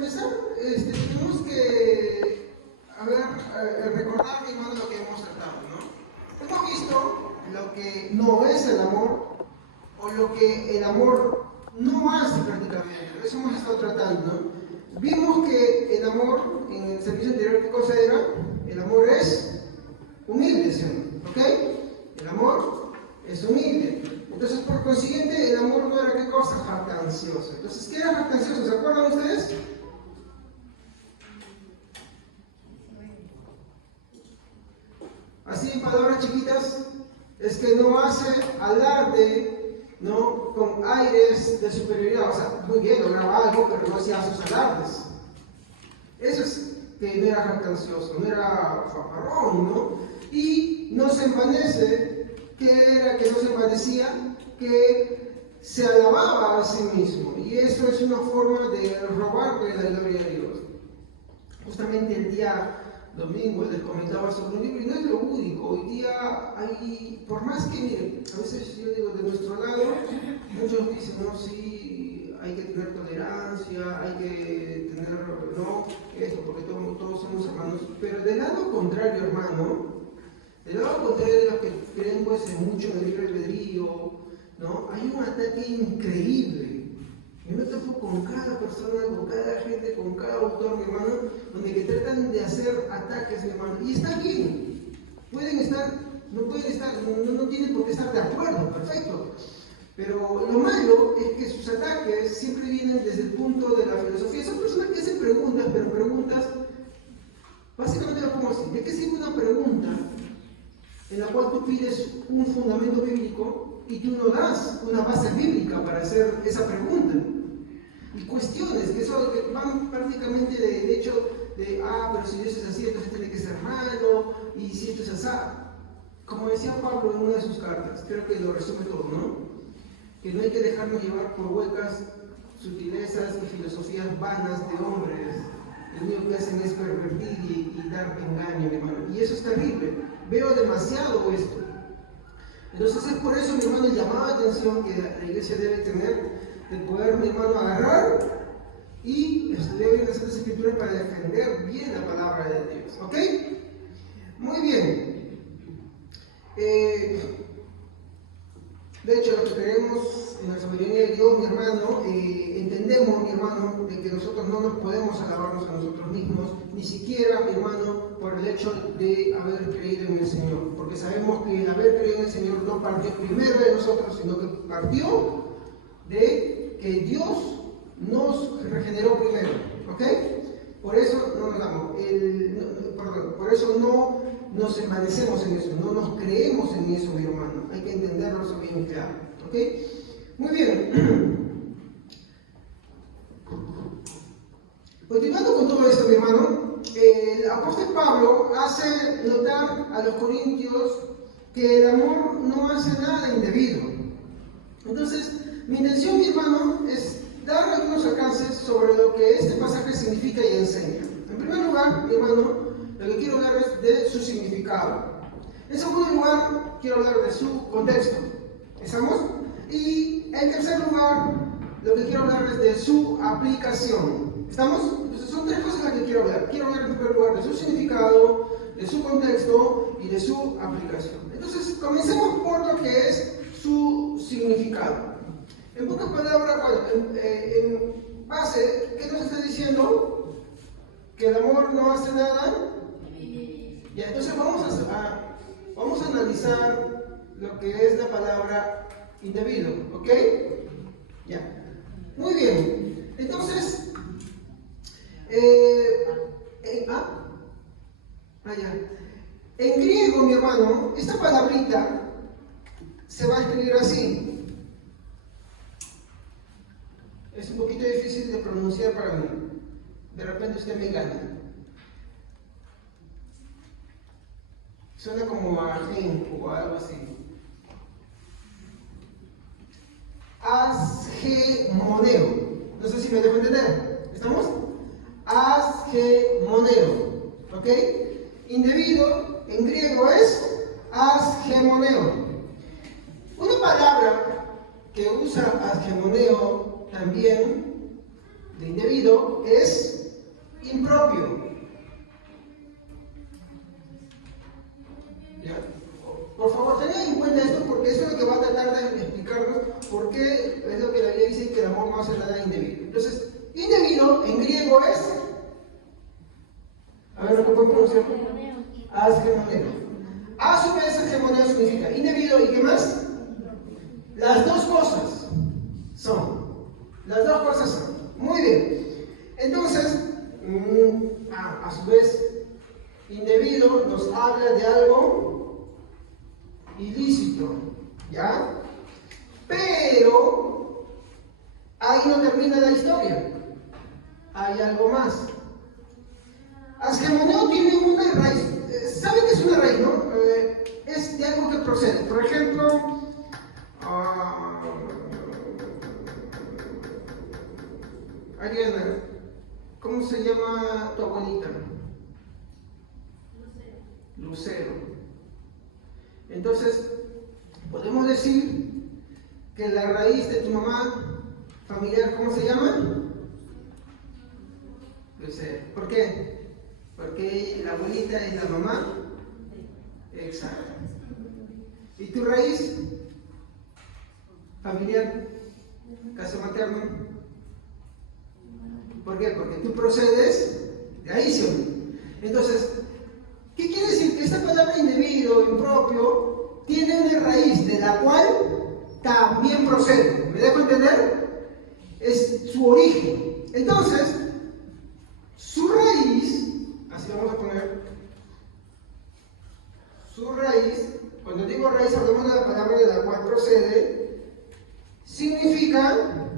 empezar, tenemos que recordar, mi hermano, lo que hemos tratado, ¿no? Hemos visto lo que no es el amor, o lo que el amor no hace prácticamente. Eso hemos estado tratando, ¿no? Vimos que el amor, en el servicio anterior, ¿qué cosa era? El amor es humilde, ¿sí? ¿Ok? El amor es humilde. Entonces, por consiguiente, el amor no era ¿qué cosa? Jactancioso. Entonces, ¿qué era jactancioso? ¿Se acuerdan ustedes? Así, en palabras chiquitas, es que no hace alarde, ¿no? Con aires de superioridad. O sea, muy bien, lograba algo, pero no hacía sus alardes. Eso es que no era jactancioso, no era fanfarrón, ¿no? Y no se envanece, ¿qué era que no se envanecía? Que se alababa a sí mismo. Y eso es una forma de robarle la gloria a Dios. Justamente el día domingo les comentaba sobre un libro, y no es lo único. Hoy día hay, por más que, miren, a veces yo digo de nuestro lado, muchos dicen, no, sí, hay que tener tolerancia, hay que tener, no, esto, porque todos somos hermanos. Pero del lado contrario, hermano, del lado contrario de los que creen pues mucho en el libre albedrío, ¿no? Hay un ataque increíble. Yo me topo con cada persona, con cada gente, con cada autor, mi hermano, donde que tratan de hacer ataques, mi hermano. Y está bien. Pueden estar, no tienen por qué estar de acuerdo, perfecto. Pero lo malo es que sus ataques siempre vienen desde el punto de la filosofía. Son personas que hacen preguntas, pero preguntas, básicamente lo pongo así. ¿De qué sirve una pregunta en la cual tú pides un fundamento bíblico y tú no das una base bíblica para hacer esa pregunta? Y cuestiones que van prácticamente de hecho de, pero si Dios es así, entonces tiene que ser malo, y si esto es así, como decía Pablo en una de sus cartas, creo que lo resume todo, ¿no? Que no hay que dejarnos llevar por huecas sutilezas y filosofías vanas de hombres. Lo único que hacen es pervertir y dar engaño, mi hermano. Y eso es terrible. Veo demasiado esto. Entonces es por eso, mi hermano, el llamado de atención que la iglesia debe tener, de poder, mi hermano, agarrar y estudiar bien las Santas Escrituras para defender bien la palabra de Dios. ¿Ok? Muy bien. De hecho, lo que creemos en la soberanía de Dios, mi hermano, entendemos, mi hermano, de que nosotros no nos podemos alabarnos a nosotros mismos, ni siquiera, mi hermano, por el hecho de haber creído en el Señor. Porque sabemos que el haber creído en el Señor no partió primero de nosotros, sino que partió de que Dios nos regeneró primero. ¿Ok? Por eso no nos damos, por eso no nos envanecemos en eso, no nos creemos en eso, mi hermano. Hay que entenderlo eso bien claro. ¿Ok? Muy bien. Continuando con todo esto, mi hermano, el apóstol Pablo hace notar a los corintios que el amor no hace nada indebido. Entonces, mi intención, mi hermano, es dar algunos alcances sobre lo que este pasaje significa y enseña. En primer lugar, mi hermano, lo que quiero hablar es de su significado. En segundo lugar, quiero hablar de su contexto. ¿Estamos? Y en tercer lugar, lo que quiero hablar es de su aplicación. ¿Estamos? Entonces son tres cosas las que quiero hablar. Quiero hablar en primer lugar de su significado, de su contexto y de su aplicación. Entonces, comencemos por lo que es su significado. En pocas palabras, bueno, en base, ¿qué nos está diciendo? Que el amor no hace nada. Ya, entonces vamos a analizar lo que es la palabra indebido, ¿ok? Ya. Muy bien. Entonces, en griego, mi hermano, esta palabrita se va a escribir así. Es un poquito difícil de pronunciar para mí. De repente usted me gana. Suena como margen o algo así. Asgemoneo. No sé si me dejo entender. ¿Estamos? Asgemoneo. ¿Ok? Indebido en griego es asgemoneo. Una palabra que usa asgemoneo también de indebido es impropio. ¿Ya? Por favor, tengan en cuenta esto porque esto es lo que va a tratar de explicarnos por qué es lo que la Biblia dice que el amor no hace nada indebido. Entonces, indebido en griego es, a ver lo que pueden pronunciar, asgemoneo. A su vez, asgemoneo significa indebido y ¿qué más? Las dos cosas son. Las dos cosas son. Muy bien. Entonces, a su vez, indebido nos habla de algo ilícito, ¿ya? Pero ahí no termina la historia. Hay algo más. Asgemoneo tiene una raíz. ¿Saben qué es una raíz, no? Es de algo que procede. Por ejemplo, Ariana, ¿cómo se llama tu abuelita? Lucero. Entonces, podemos decir que la raíz de tu mamá familiar, ¿cómo se llama? Lucero. ¿Por qué? Porque la abuelita es la mamá. Exacto. ¿Y tu raíz familiar? Caso materno. ¿Por qué? Porque tú procedes de ahí, ¿sí? Entonces, ¿qué quiere decir? Que esta palabra indebido, impropio, tiene una raíz de la cual también procede. ¿Me dejo entender? Es su origen. Entonces, su raíz, así vamos a poner, su raíz, cuando digo raíz hablamos de la palabra de la cual procede, significa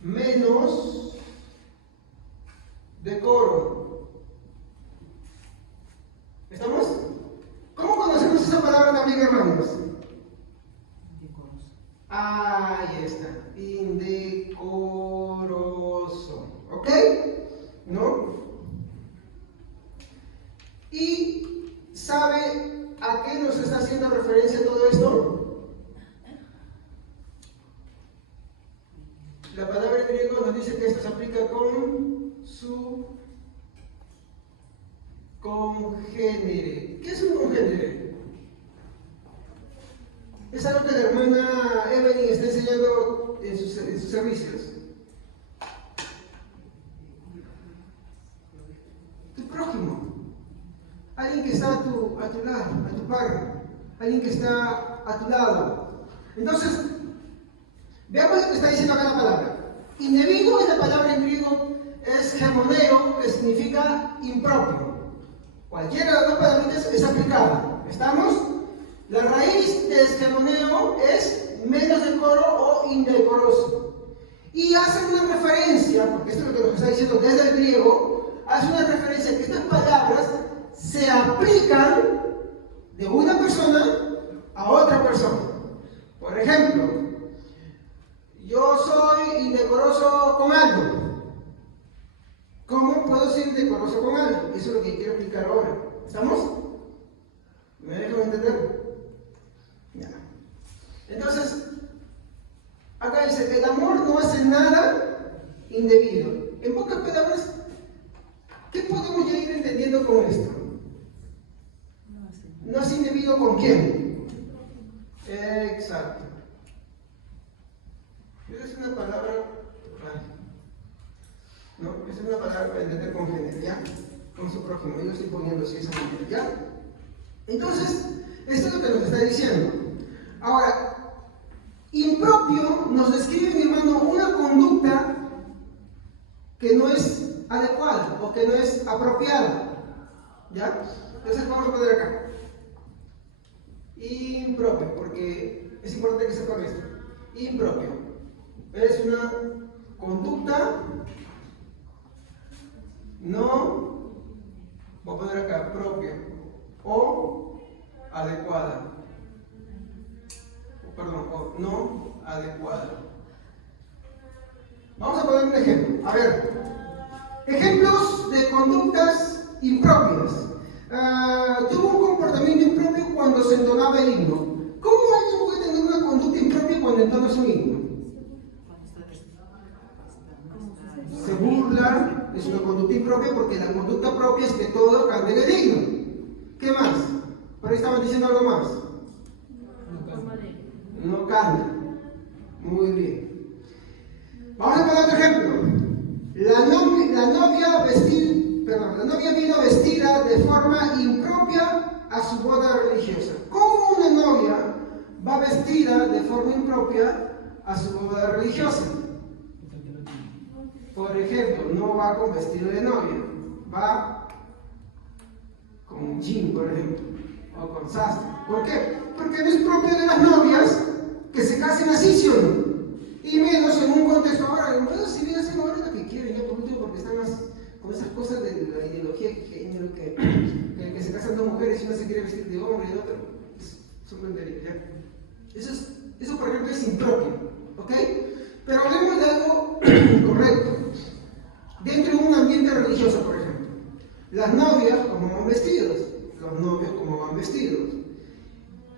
menos decoro. ¿Estamos? ¿Cómo conocemos esa palabra también, hermanos? Ahí está, indecoroso. ¿Ok? ¿No? ¿Y sabe a qué nos está haciendo referencia todo esto? La palabra en griego nos dice que esto se aplica con su congénere. ¿Qué es un congénere? Es algo que la hermana Evelyn está enseñando en sus servicios. Tu prójimo. Alguien que está a tu lado, a tu par. Alguien que está a tu lado. Entonces, veamos lo que está diciendo acá la palabra. Indebido es la palabra en griego, es gemoneo, que significa impropio. Cualquiera de las dos palabritas es aplicada. ¿Estamos? La raíz de gemoneo es menos decoro o indecoroso. Y hace una referencia, porque esto es lo que nos está diciendo desde el griego, hace una referencia que estas palabras se aplican de una persona a otra persona. Por ejemplo, yo soy indecoroso con algo. ¿Cómo puedo ser indecoroso con algo? Eso es lo que quiero explicar ahora. ¿Estamos? ¿Me dejan entender? Ya. Entonces, acá dice, el amor no hace nada indebido. En pocas palabras, ¿qué podemos ya ir entendiendo con esto? ¿No es indebido con quién? Exacto. Esa es una palabra, ¿no? Esa es una palabra para entender con género, ¿ya? Con su prójimo. Yo estoy poniendo así esa manera, ¿ya? Entonces, esto es lo que nos está diciendo. Ahora, impropio nos describe, mi hermano, una conducta que no es adecuada o que no es apropiada, ¿ya? Entonces vamos a poner acá. Impropio, porque es importante que sepan esto. Impropio es una conducta no, voy a poner acá, propia o adecuada. Perdón, o no adecuada. Vamos a poner un ejemplo. A ver, ejemplos de conductas impropias. Tuvo un comportamiento impropio cuando se entonaba el himno. ¿Cómo alguien puede tener una conducta impropia cuando el entorno es un himno. Se burla, es una conducta impropia porque la conducta propia es que todos canten el himno. ¿Qué más? Por ahí estaban diciendo algo más. No canta. Muy bien. Vamos a poner otro ejemplo. La novia vino vestida de forma impropia a su boda religiosa. ¿Cómo una novia va vestida de forma impropia a su boda religiosa? Por ejemplo, no va con vestido de novia, va con jean, por ejemplo, o con sastre. ¿Por qué? Porque no es propio de las novias que se casen así, ¿sí o no? Y menos en un contexto ahora, bueno, si bien hacen ahora lo que quieren, ya por último, porque están con esas cosas de la ideología de género, que se casan dos mujeres y una se quiere vestir de hombre y el otro, son tonterías, ¿ya? Eso, por ejemplo, es impropio, ¿ok? Pero hablemos de algo correcto. Dentro de un ambiente religioso, por ejemplo, las novias, como van vestidos, los novios, como van vestidos.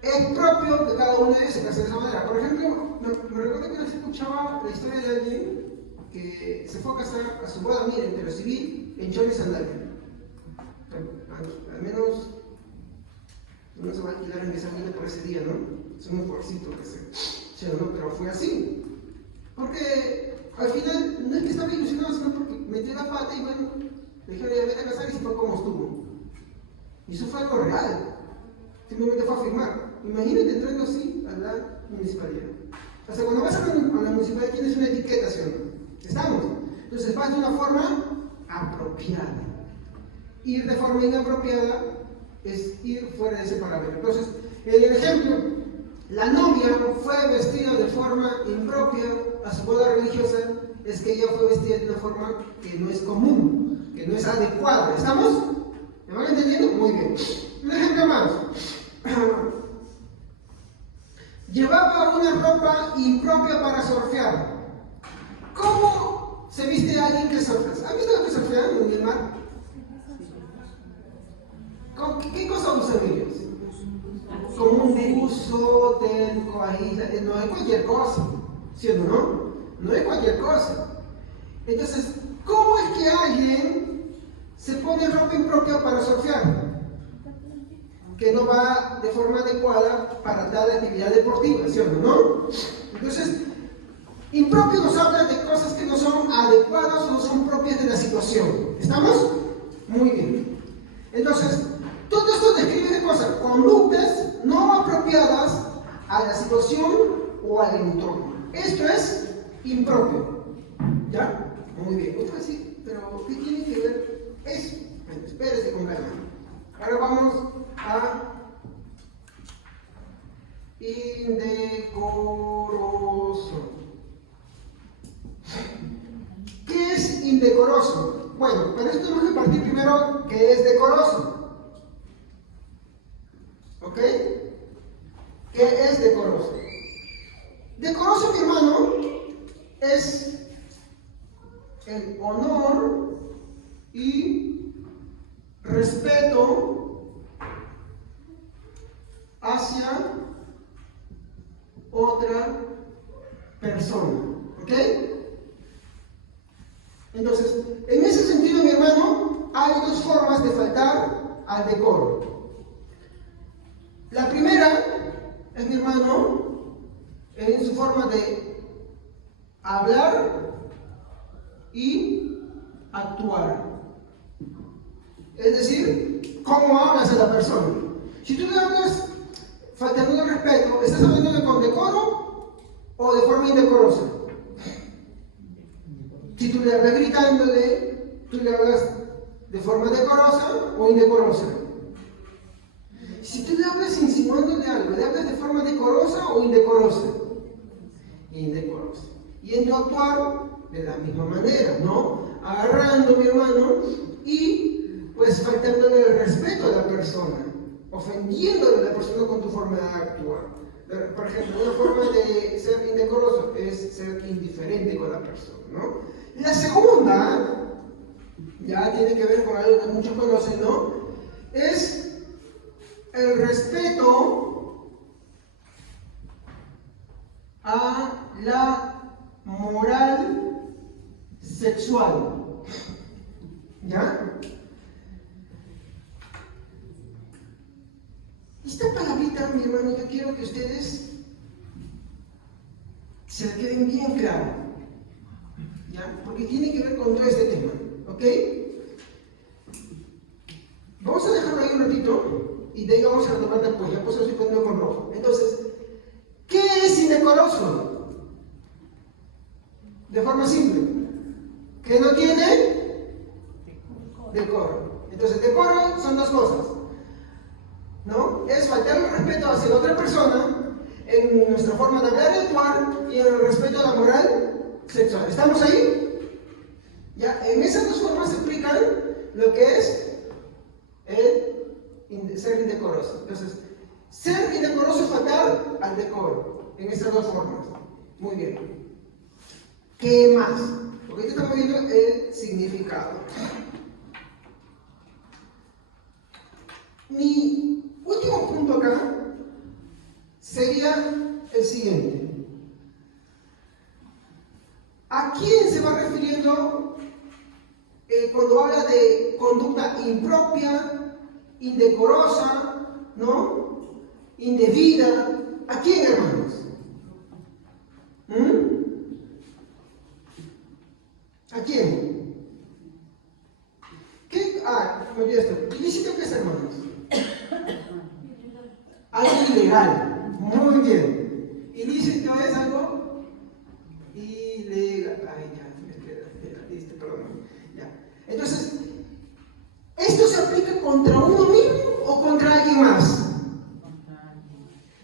Es propio que cada uno de ellos se case de esa manera. Por ejemplo, me recuerdo que una vez escuchaba la historia de alguien que se fue a casar a su boda, miren, pero civil, en chor y sandalia. Al menos no se va a alquilar en esa vida por ese día, ¿no? Es un esfuercito que se ¿no? Pero fue así. Porque al final no es que estaba ilusionado, sino porque metió la pata y bueno, le dijeron ya vete a casar y se fue como estuvo. Y eso fue algo real. Simplemente fue a firmar. Imagínate entrando así a la municipalidad. O sea, cuando vas a la municipalidad tienes una etiqueta, ¿sí o no? ¿Estamos? Entonces vas de una forma apropiada. Ir de forma inapropiada es ir fuera de ese parámetro. Entonces, en el ejemplo, la novia fue vestida de forma impropia a su boda religiosa, es que ella fue vestida de una forma que no es común, que no es adecuada. ¿Estamos? ¿Me van entendiendo? Muy bien. Un ejemplo más. Llevaba una ropa impropia para surfear. ¿Cómo se viste alguien que surfea? ¿Han visto que surfean en el mar? ¿Qué cosa usan ellos? Como un buzo, terco, ahí, no es cualquier cosa, ¿sí o no? No es cualquier cosa. Entonces, ¿cómo es que alguien se pone ropa impropia para surfear? Que no va de forma adecuada para tal actividad deportiva, ¿sí o no? Entonces, impropio nos habla de cosas que no son adecuadas o no son propias de la situación. ¿Estamos? Muy bien. Entonces, todo esto describe de cosas, conductas no apropiadas a la situación o al entorno. Esto es impropio. ¿Ya? Muy bien. Otra vez sí, pero ¿qué tiene que ver eso? Bueno, espérese con calma. Ahora vamos a indecoroso. ¿Qué es indecoroso? Bueno, pero esto tenemos que partir primero qué es decoroso. ¿Ok? ¿Qué es decoroso? Decoroso, mi hermano, es el honor y respeto hacia otra persona. ¿Ok? Entonces, en ese sentido, mi hermano, hay dos formas de faltar al decoro. La primera es, mi hermano, en su forma de hablar y actuar. Es decir, cómo hablas a la persona. Si tú le hablas faltando el respeto, ¿estás hablándole con decoro o de forma indecorosa? Si tú le hablas gritándole, ¿tú le hablas de forma decorosa o indecorosa? Si tú le hablas insinuándole algo, ¿le hablas de forma decorosa o indecorosa? Indecorosa. Y en tu actuar, de la misma manera, ¿no? Agarrando, mi hermano, y pues faltándole el respeto a la persona, ofendiéndole a la persona con tu forma de actuar. Por ejemplo, una forma de ser indecoroso es ser indiferente con la persona, ¿no? La segunda, ya tiene que ver con algo que muchos conocen, ¿no? Es el respeto a la moral sexual. ¿Ya? Esta palabrita, mi hermano, yo quiero que ustedes se la queden bien clara, ¿ya? Porque tiene que ver con todo este tema, ¿ok? Vamos a dejarlo ahí un ratito y de ahí vamos a retomar después, ya pues estoy poniendo con rojo. Entonces, ¿qué es indecoroso? De forma simple, que no tiene decoro. Entonces, decoro son dos cosas, ¿no? Es faltar el respeto hacia la otra persona en nuestra forma de hablar y actuar y en el respeto a la moral sexual. ¿Estamos ahí? Ya, en esas dos formas se explican lo que es el ser indecoroso. Entonces, ser indecoroso es faltar al decoro en estas dos formas. Muy bien. ¿Qué más? Porque ahorita estamos viendo el significado. Mi último punto acá sería el siguiente. ¿A quién se va refiriendo cuando habla de conducta impropia, indecorosa, ¿no? Indebida? ¿A quién, hermanos? ¿A quién? ¿Qué? Me olvidé esto. ¿Ilícito qué es, hermanos? Algo ilegal. Muy bien. Ilícito es algo ilegal. Ay, ya, listo, perdón. Ya. Entonces, ¿esto se aplica contra uno mismo o contra alguien más?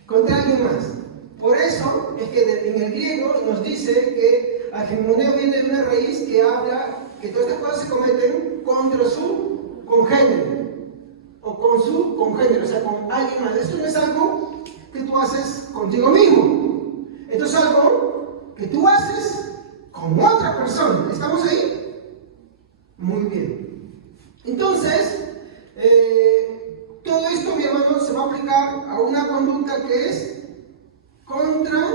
Contra alguien más. Por eso es que en el griego nos dice que agemoneo viene de una raíz que habla que todas estas cosas se cometen contra su congénero o con su congénero, o sea, con alguien más. Esto no es algo que tú haces contigo mismo. Esto es algo que tú haces con otra persona. ¿Estamos ahí? Muy bien. Entonces, todo esto, mi hermano, se va a aplicar a una conducta que es contra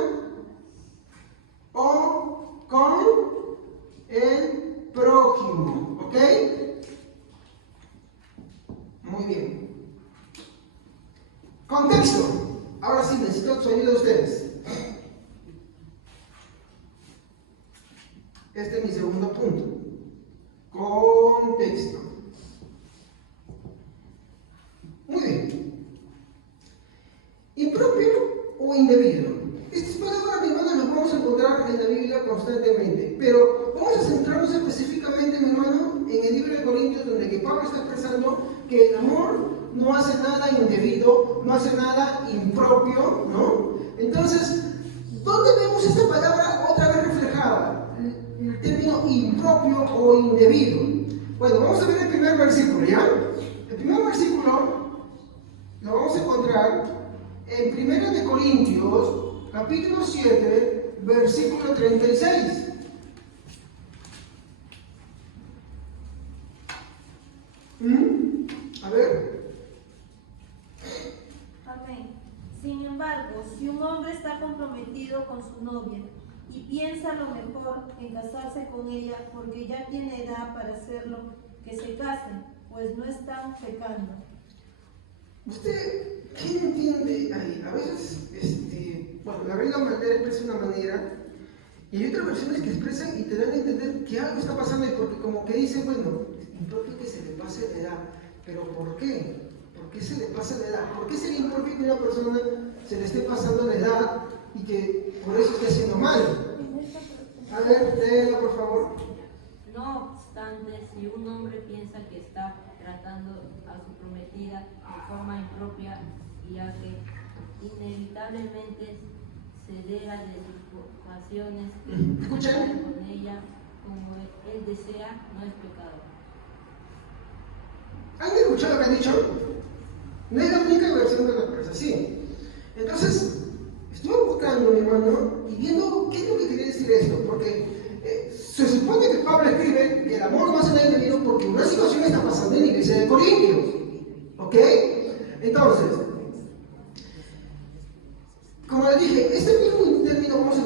o con el prójimo. ¿Ok? Muy bien. Contexto. Ahora sí, necesito su ayuda de ustedes. Este es mi segundo punto. Contexto. Muy bien. Impropio o indebido. Estas palabras, mi hermano, las vamos a encontrar en la Biblia constantemente. Pero vamos a centrarnos específicamente, mi hermano, en el libro de Corintios, donde que Pablo está expresando que el amor no hace nada indebido, no hace nada impropio, ¿no? Entonces, ¿dónde vemos esta palabra otra vez reflejada? El término impropio o indebido. Bueno, vamos a ver el primer versículo, ¿ya? El primer versículo lo vamos a encontrar en 1 de Corintios, capítulo 7, versículo 36. A ver. Amén. Sin embargo, si un hombre está comprometido con su novia y piensa lo mejor en casarse con ella porque ya tiene edad para hacerlo, que se casen, pues no están pecando. ¿Usted qué entiende ahí? A veces, bueno, la Reina Valera expresa una manera y hay otras versiones que expresan y te dan a entender que algo está pasando y porque como que dicen, bueno, impropio que se le pase de edad, pero ¿por qué? ¿Por qué se le pasa de edad? ¿Por qué sería impropio que una persona se le esté pasando de edad y que por eso esté haciendo mal? A ver, léelo por favor. No obstante, si un hombre piensa que está tratando a su prometida de forma impropia y a que inevitablemente cederá de sus pasiones y ¿Escuchan? con ella como él desea, no es pecado. ¿Han escuchado lo que han dicho? No es la única versión de la expresa, sí. Entonces, estuve buscando, mi hermano, y viendo qué es lo que quiere decir esto, porque se supone que Pablo escribe que el amor no hace nada indebido porque una situación está pasando en la iglesia de Corintios. ¿Ok? Entonces, como les dije, este mismo término vamos a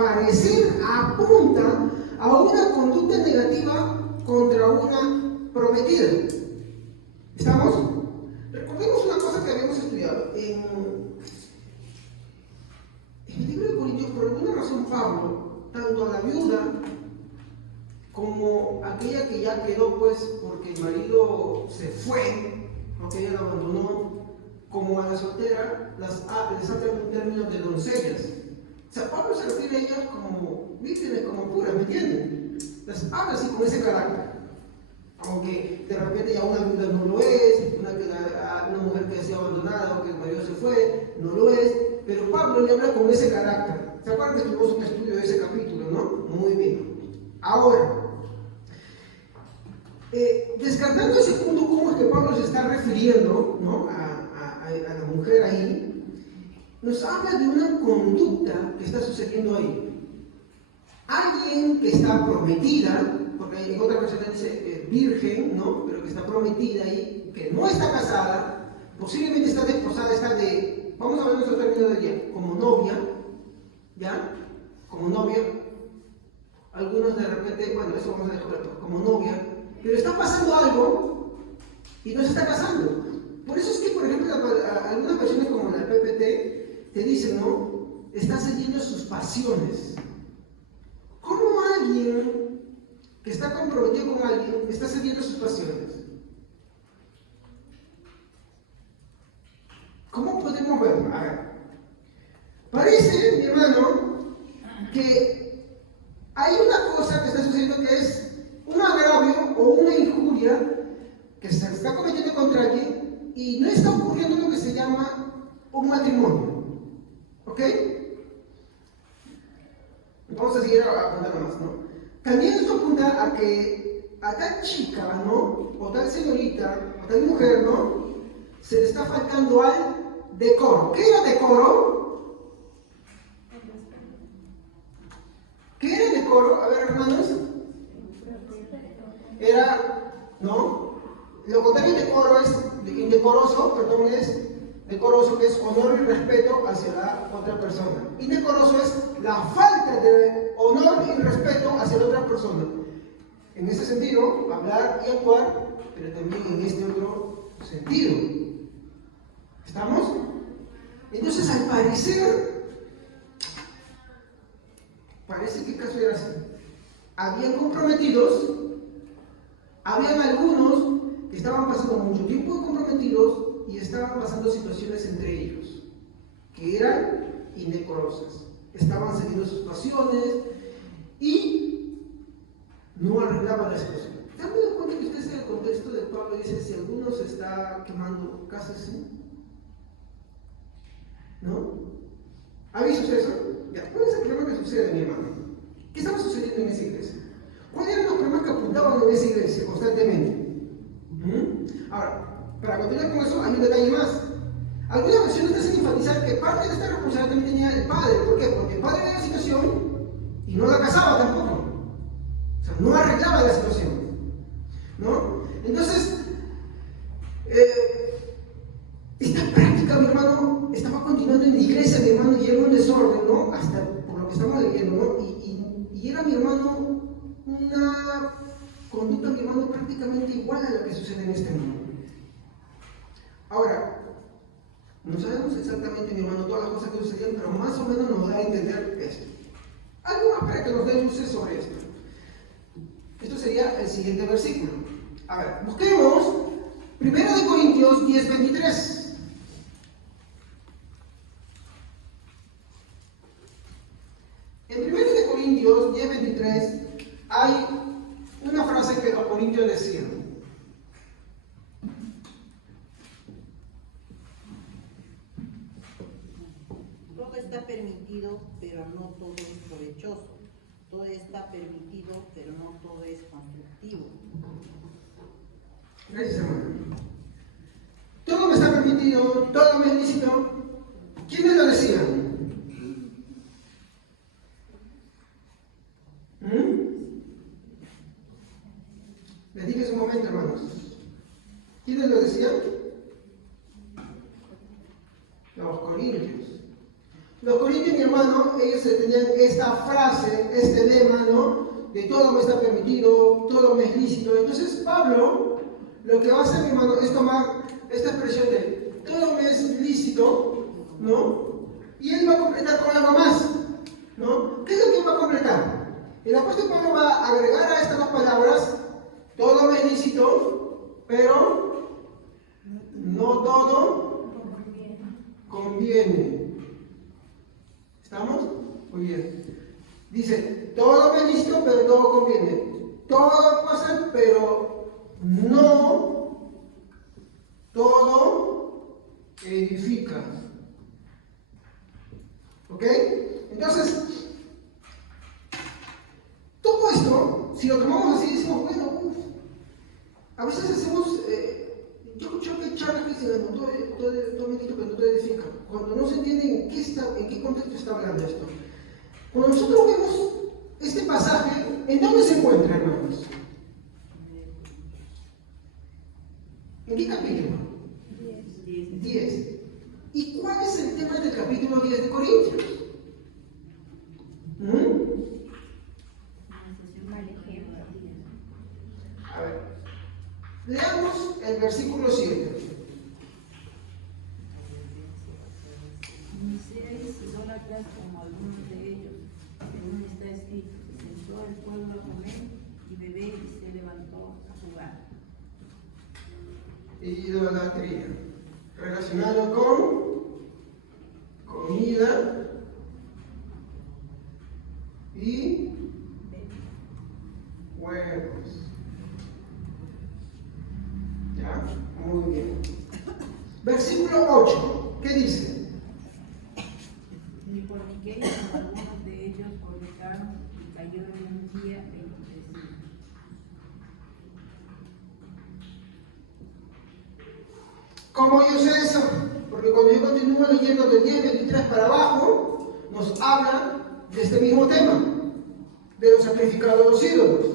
parecer apunta a una conducta negativa contra una prometida. ¿Estamos? Recordemos una cosa que habíamos estudiado. En el libro de Corintios, por alguna razón, Pablo, tanto a la viuda como aquella que ya quedó, pues, porque el marido se fue, porque ella la abandonó, como a la soltera, les hace un término de doncellas. O sea, Pablo se refiere a ellas como vírgenes, como puras, ¿me entienden? Las habla así con ese carácter. Aunque de repente ya una viuda no lo es, una mujer que ha sido abandonada o que el marido se fue, no lo es, pero Pablo le habla con ese carácter. ¿Se acuerdan que tuvimos un estudio de ese capítulo, no? Muy bien. Ahora, descartando ese punto, cómo es que Pablo se está refiriendo, ¿no?, a la mujer ahí, nos habla de una conducta que está sucediendo ahí. Alguien que está prometida, porque en otra versión dice virgen, ¿no?, pero que está prometida ahí, que no está casada, posiblemente está desposada, está de, vamos a ver nuestro término de día, como novia, ¿ya? Como novia. Algunos de repente, bueno, eso vamos a dejarlo, como novia, pero está pasando algo y no se está casando. Por eso es que, por ejemplo, algunas versiones como la PPT te dicen, ¿no?, está cediendo sus pasiones. ¿Cómo alguien que está comprometido con alguien está cediendo sus pasiones? ¿Cómo podemos verlo? A ver, parece, mi hermano, que hay una cosa que está sucediendo que es un agravio o una injuria que se está cometiendo contra alguien y no está ocurriendo lo que se llama un matrimonio. ¿Ok? Vamos a seguir apuntando más, ¿no? También esto apunta a que a tal chica, ¿no?, o tal señorita, o tal mujer, ¿no?, se le está faltando al decoro. ¿Qué era decoro? ¿Qué era decoro? A ver, hermanos. Era, ¿no? Lo contrario de decoro es indecoroso, perdón, es decoroso, que es honor y respeto hacia la otra persona. Indecoroso es la falta de honor y respeto hacia la otra persona. En ese sentido, hablar y actuar, pero también en este otro sentido. ¿Estamos? Entonces, al parecer, parece que el caso era así. Habían comprometidos, habían algunos que estaban pasando mucho tiempo comprometidos y estaban pasando situaciones entre ellos que eran indecorosas. Estaban cediendo sus pasiones y no arreglaban la situación. ¿Se han dado cuenta que ustedes en el contexto de Pablo dice si alguno se está quemando, cásese? ¿No? ¿Ha visto usted eso? Ya, ¿cuál es el problema que sucede, mi hermano? ¿Qué estaba sucediendo en esa iglesia? ¿Cuáles eran los problemas que apuntaban en esa iglesia constantemente? Ahora, para continuar con eso, hay un detalle más. Algunas versiones te hacen enfatizar que parte de esta responsabilidad también tenía el padre. ¿Por qué? Porque el padre veía la situación y no la casaba tampoco. O sea, no arreglaba la situación, ¿no? Entonces, esta práctica, mi hermano, estaba continuando en la iglesia, mi hermano, y era un desorden, ¿no? Hasta por lo que estamos leyendo, ¿no? Y era, mi hermano, una conducta, mi hermano, prácticamente igual a la que sucede en este mundo. Ahora, no sabemos exactamente, mi hermano, todas las cosas que sucedían, pero más o menos nos da a entender esto. Algo más para que nos dé luces sobre esto. Esto sería el siguiente versículo. A ver, busquemos 1 Corintios 10:23. En 1 Corintios 10:23 hay una frase que los corintios decían. Todo está permitido, pero no todo es provechoso. Todo está permitido, pero no todo es constructivo. Gracias, hermano. Todo me está permitido, todo me es lícito. ¿Quiénes lo decían? Les dije hace un momento, hermanos. ¿Quiénes lo decían? Los corintios. Los corintios, mi hermano, ellos tenían esta frase, este lema, ¿no? De todo me está permitido, todo me es lícito. Entonces Pablo, lo que va a hacer, mi hermano, es tomar esta expresión de todo me es lícito, ¿no? Y él va a completar con algo más, ¿no? ¿Qué es lo que va a completar? El apóstol Pablo va a agregar a estas dos palabras, todo me es lícito, pero no todo conviene. ¿Estamos? Muy bien. Dice, todo me es lícito, pero todo conviene. Todo puede ser, pero no todo edifica. ¿Ok? Entonces, todo esto, si lo tomamos así, decimos, bueno, a veces hacemos, yo escucho que charlas que dicen, todo me lícito, pero no todo edifica. Cuando no se entiende en qué contexto está hablando esto. Cuando nosotros vemos este pasaje, ¿en dónde se encuentra, hermanos? ¿En qué capítulo? 10. ¿Y cuál es el tema del capítulo 10 de Corintios? A ver, leamos el versículo 7. Ni seáis idólatras como algunos de ellos, según está escrito, se sentó el pueblo a comer y beber y se levantó a jugar. Idolatría, relacionado con comida y juegos. ¿Ya? Muy bien. Versículo 8, ¿qué dice? Ni forniquéis como algunos de ellos fornicaron y cayeron en un día 23. ¿Cómo yo sé eso? Porque cuando yo continúo leyendo del 10:23 para abajo, nos habla de este mismo tema, de los sacrificados a los ídolos.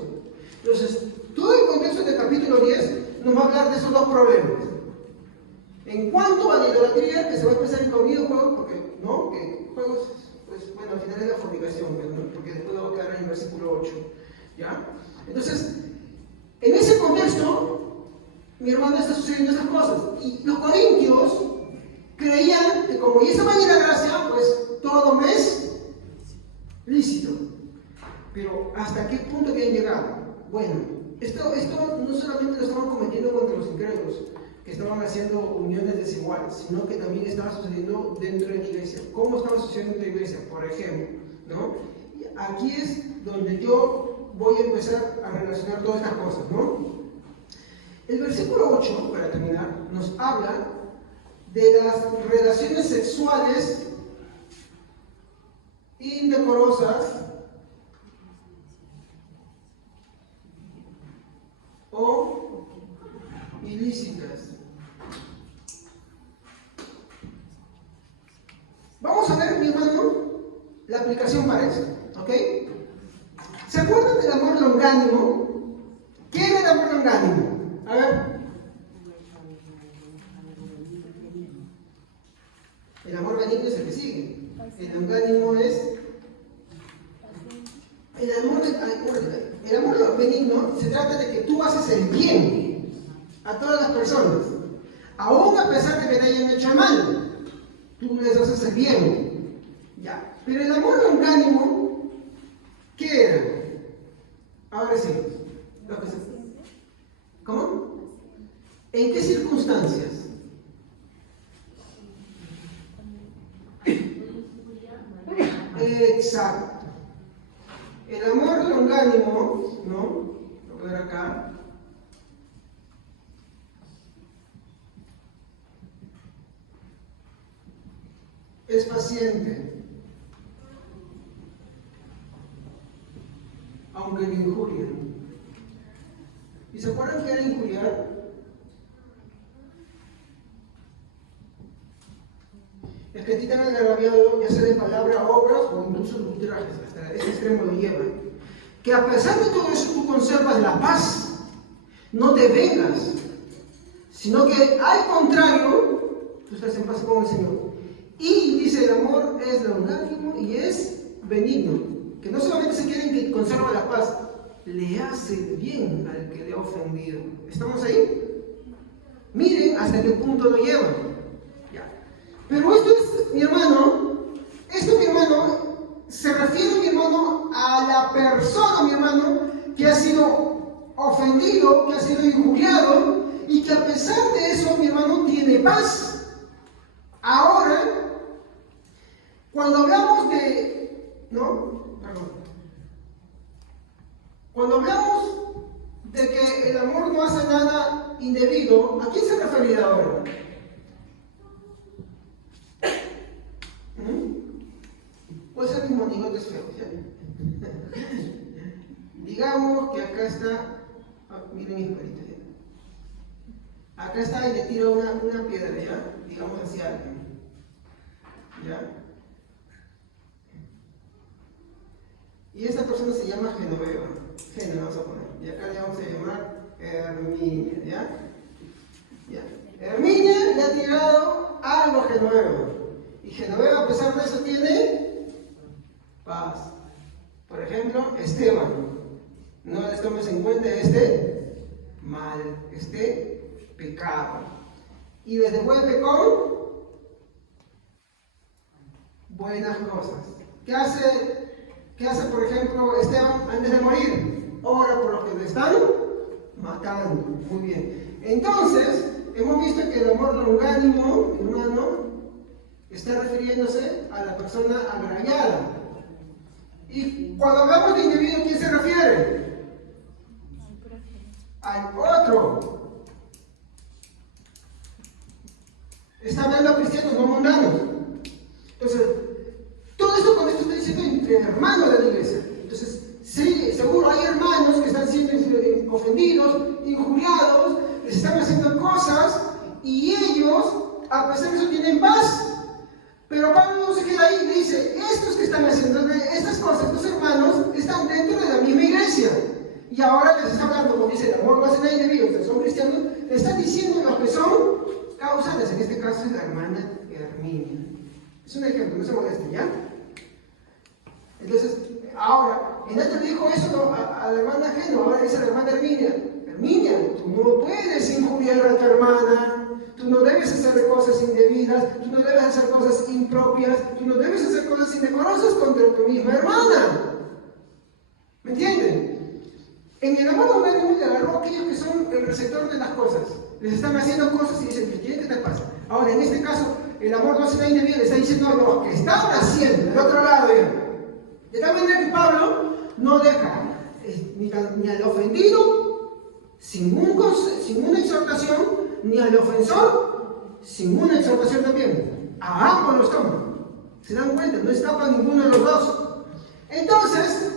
Entonces, todo el contexto del capítulo 10 nos va a hablar de esos dos problemas. En cuanto a la idolatría, que se va a expresar en comida y juegos, porque, ¿no? Que juegos, pues, bueno, al final es la fornicación, ¿no? Porque después lo va a quedar en el versículo 8, ¿ya? Entonces, en ese contexto, mi hermano, está sucediendo esas cosas. Y los corintios creían que como ya estaba en la gracia, pues todo me es lícito. Pero ¿hasta qué punto habían llegado? Bueno, esto no solamente lo estaban cometiendo contra los incrédulos, que estaban haciendo uniones desiguales, sino que también estaba sucediendo dentro de la iglesia. ¿Cómo estaba sucediendo dentro de la iglesia? Por ejemplo, ¿no? Aquí es donde yo voy a empezar a relacionar todas estas cosas, ¿no? El versículo 8, para terminar, nos habla de las relaciones sexuales indecorosas o ilícitas. Vamos a ver, mi hermano, la aplicación para eso, ¿ok? ¿Se acuerdan del amor longánimo? ¿Qué era el amor longánimo? A ver. El amor benigno es el que sigue. El longánimo es. El amor benigno se trata de que tú haces el bien a todas las personas, aún a pesar de que te hayan hecho el mal. Tú les haces el bien. Ya. Pero el amor longánimo, ¿qué era? Ahora sí. Lo que se... ¿Cómo? ¿En qué circunstancias? Exacto. El amor longánimo, ¿no? Lo voy a ver acá. Es paciente, aunque le injurian. ¿Y se acuerdan que era injuriar? Es que a ti te han agraviado, ya sea de palabra, obras o incluso de ultrajes, hasta ese extremo lo llevan. Que a pesar de todo eso tú conservas la paz, no te vengas, sino que al contrario, tú estás en paz con el Señor. Y dice dice, el amor es longánimo y es benigno, que no solamente se queda en que conserva la paz, le hace bien al que le ha ofendido. ¿Estamos ahí? Miren hasta qué punto lo lleva. Ya. Pero esto es, mi hermano, se refiere, mi hermano, a la persona, mi hermano, que ha sido ofendido, que ha sido injuriado, y que a pesar de eso, mi hermano, tiene paz. Ahora, cuando hablamos de, cuando hablamos de que el amor no hace nada indebido, ¿a quién se referirá ahora? Puede ser mis monigotes feos, ¿ya? Digamos que acá está, miren mis palitos, ¿ya? Acá está y le tira una piedra, ¿ya? Digamos así a alguien, ¿ya? Y esta persona se llama Genoveva, Gene vamos a poner, y acá le vamos a llamar Herminia, ¿ya? ¿Ya? Herminia le ha tirado algo a Genoveva, y Genoveva a pesar de eso tiene paz. Por ejemplo, Esteban, no les tomes en cuenta este mal, este pecado, y les devuelve con buenas cosas. ¿Qué hace, por ejemplo, Esteban antes de morir? Ora por los que le están matando. Muy bien. Entonces, hemos visto que el amor longánimo, hermano, está refiriéndose a la persona agraviada. Y cuando hablamos de individuo, ¿quién se refiere? Al otro. Está hablando a cristianos, no mundanos. Entonces, todo esto con esto está diciendo entre hermanos de la iglesia. Entonces, sí, seguro hay hermanos que están siendo ofendidos, injuriados, les están haciendo cosas y ellos, a pesar de eso, tienen paz. Pero Pablo no se queda ahí, le dice, estos que están haciendo estas cosas, estos hermanos, están dentro de la misma iglesia. Y ahora les está hablando, como dice, el amor no hace nada indebido, ustedes son cristianos, le están diciendo los que son causales, en este caso es la hermana Herminia. Es un ejemplo, no se molesten, ¿ya? Entonces, ahora, en esto le dijo eso a la hermana Geno, ahora dice a la hermana Herminia, Herminia, tú no puedes injuriar a tu hermana, tú no debes hacer cosas indebidas, tú no debes hacer cosas impropias, tú no debes hacer cosas indecorosas contra tu misma hermana. ¿Me entienden? En el amor longánimo le agarró a aquellos que son el receptor de las cosas. Les están haciendo cosas y dicen, ¿qué te pasa? Ahora, en este caso, el amor no se da indebido, le está diciendo a los que están haciendo, del otro lado, ya. De tal manera que Pablo no deja ni al ofendido sin una exhortación, ni al ofensor sin una exhortación también. A ambos los toma. ¿Se dan cuenta? No escapa ninguno de los dos. Entonces,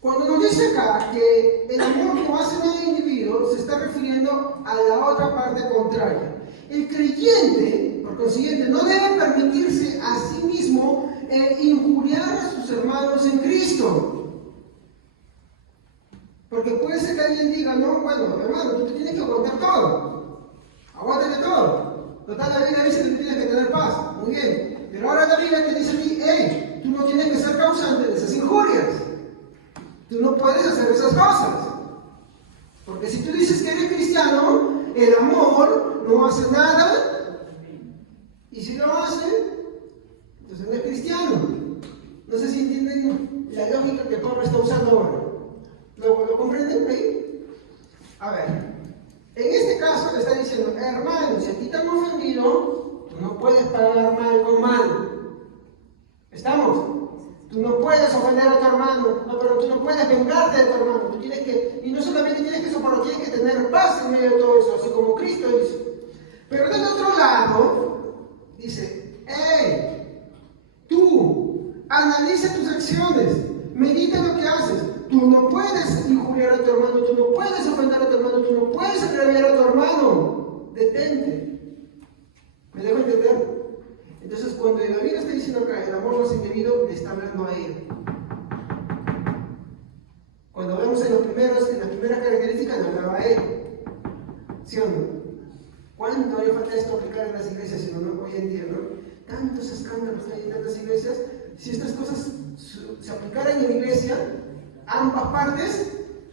cuando nos dice acá que el amor no hace nada al individuo, se está refiriendo a la otra parte contraria. El creyente, por consiguiente, no debe permitirse a sí mismo injuriar a sus hermanos en Cristo. Porque puede ser que alguien diga, no, bueno, hermano, tú te tienes que aguantar todo. Aguántate todo. Total, la Biblia dice que tú tienes que tener paz. Muy bien. Pero ahora la Biblia te dice a ti, hey, tú no tienes que ser causante de esas injurias. Tú no puedes hacer esas cosas. Porque si tú dices que eres cristiano, el amor no hace nada. Y si lo hace, entonces no es cristiano. No sé si entienden la lógica que Pablo está usando ahora. ¿Lo comprenden ahí? A ver, en este caso le está diciendo, hermano, si a ti te han ofendido, tú no puedes pagar mal con mal. ¿Estamos? Tú no puedes ofender a tu hermano, no, pero tú no puedes vengarte de tu hermano. Tú tienes que, y no solamente tienes que soportar, tienes que tener paz en medio de todo eso, así como Cristo dice. Pero del otro lado, dice, hey, tú, analiza tus acciones, medita lo que haces. Tú no puedes injuriar a tu hermano, tú no puedes ofender a tu hermano, tú no puedes agraviar a tu hermano. Detente. ¿Me dejo entender? Entonces, cuando el Biblia está diciendo acá, el amor no es indebido, le está hablando a él. Cuando vemos en las primeras características, le hablaba a él. ¿Sí o no? ¿Cuánto haría falta esto aplicar en las iglesias, si no, hoy en día? tantos escándalos que hay en tantas iglesias. Si estas cosas se aplicaran en la iglesia, ambas partes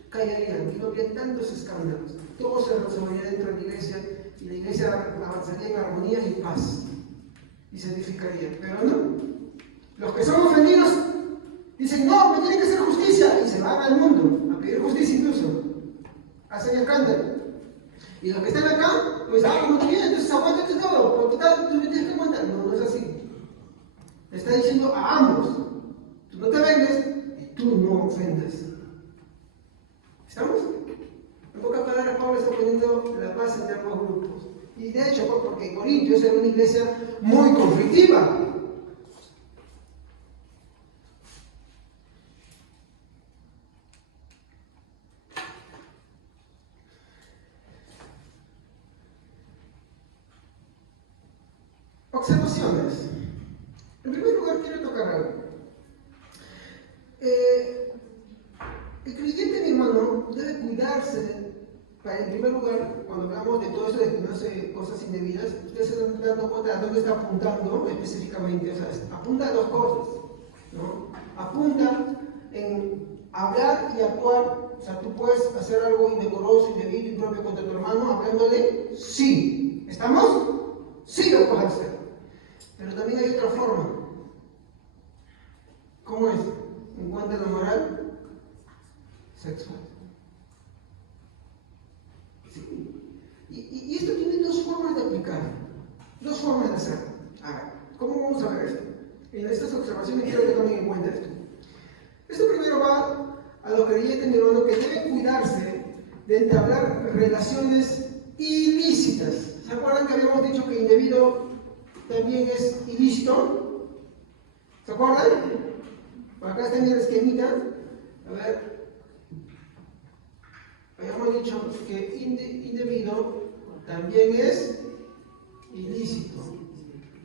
caerían y no habría tantos escándalos. Todo se resolvería dentro de la iglesia y la iglesia avanzaría en armonía y paz y se edificaría. Pero no. Los que son ofendidos dicen, no, me tiene que hacer justicia, y se van al mundo a pedir justicia incluso. Hacen escándalo. Y los que están acá, pues, muy bien, entonces aguántate todo, porque tal, tú me tienes que aguantar. No, no es así. Le está diciendo a ambos, tú no te vengues y tú no ofendas. ¿Estamos? En pocas palabras, Pablo está poniendo la paz entre ambos grupos. Y de hecho, pues, porque Corintios era una iglesia muy conflictiva. Observaciones. En primer lugar, quiero tocar algo. El creyente, mi hermano, debe cuidarse para, en primer lugar, cuando hablamos de todo eso de que no hace cosas indebidas, ustedes se están dando cuenta de dónde está apuntando específicamente. O sea, apunta a dos cosas, ¿no? Apunta en hablar y actuar. O sea, tú puedes hacer algo indecoroso, indebido, impropio contra tu hermano, hablándole, sí. ¿Estamos? Sí lo puedes hacer. Pero también hay otra forma. ¿Cómo es? En cuanto a la moral sexual. Sí. Y esto tiene dos formas de aplicar, dos formas de hacerlo. Ahora, ¿cómo vamos a ver esto? En estas observaciones quiero que tomen en cuenta esto. Esto primero va a los creyentes, mi hermano, que deben cuidarse de entablar relaciones ilícitas. ¿Se acuerdan que habíamos dicho que indebido también es ilícito? ¿Se acuerdan? Acá está en el esquemita. A ver. Habíamos dicho que indebido también es ilícito.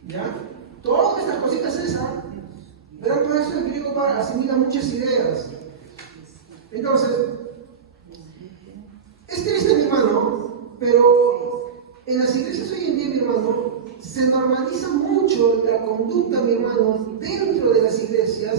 ¿Ya? Todas estas cositas esas. Verán, por eso el griego asimila muchas ideas. Entonces, es triste, mi hermano, pero en las iglesias hoy en día, mi hermano, se normaliza mucho la conducta, mi hermano, dentro de las iglesias,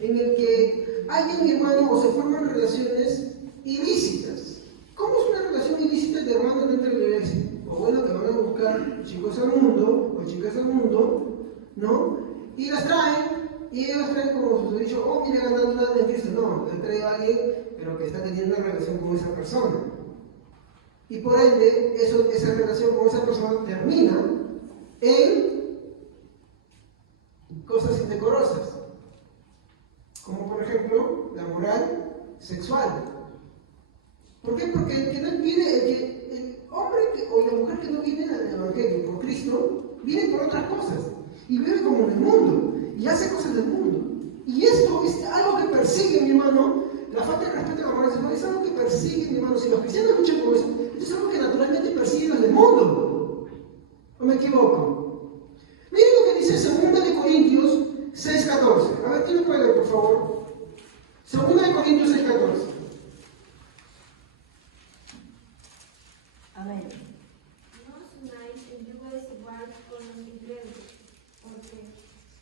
en el que hay, mi hermano, o se forman relaciones ilícitas. ¿Cómo es una relación ilícita de hermanos dentro de la iglesia? O bueno, que van a buscar chicos al mundo, o chicas al mundo, ¿no? Y las traen, y ellos traen, como os he dicho, oh, mire, ganando nada de Cristo. No, le trae a alguien, pero que está teniendo una relación con esa persona. Y por ende, esa relación con esa persona termina en cosas indecorosas, como por ejemplo la moral sexual. ¿Por qué? Porque el que no viene, el hombre o la mujer que no viene al Evangelio por Cristo, viene por otras cosas y vive como en el mundo y hace cosas del mundo. Y esto es algo que persigue, mi hermano, la falta de respeto a la moral sexual es algo que persigue, mi hermano. Si los cristianos luchan con eso, esto es algo que naturalmente persiguen los del mundo. ¿O me equivoco? Miren lo que dice 2 Corintios 6:14. A ver, ¿quién lo puede leer, por favor? 2 Corintios 6:14. A ver. No os unáis en yugo desigual con los incrédulos, porque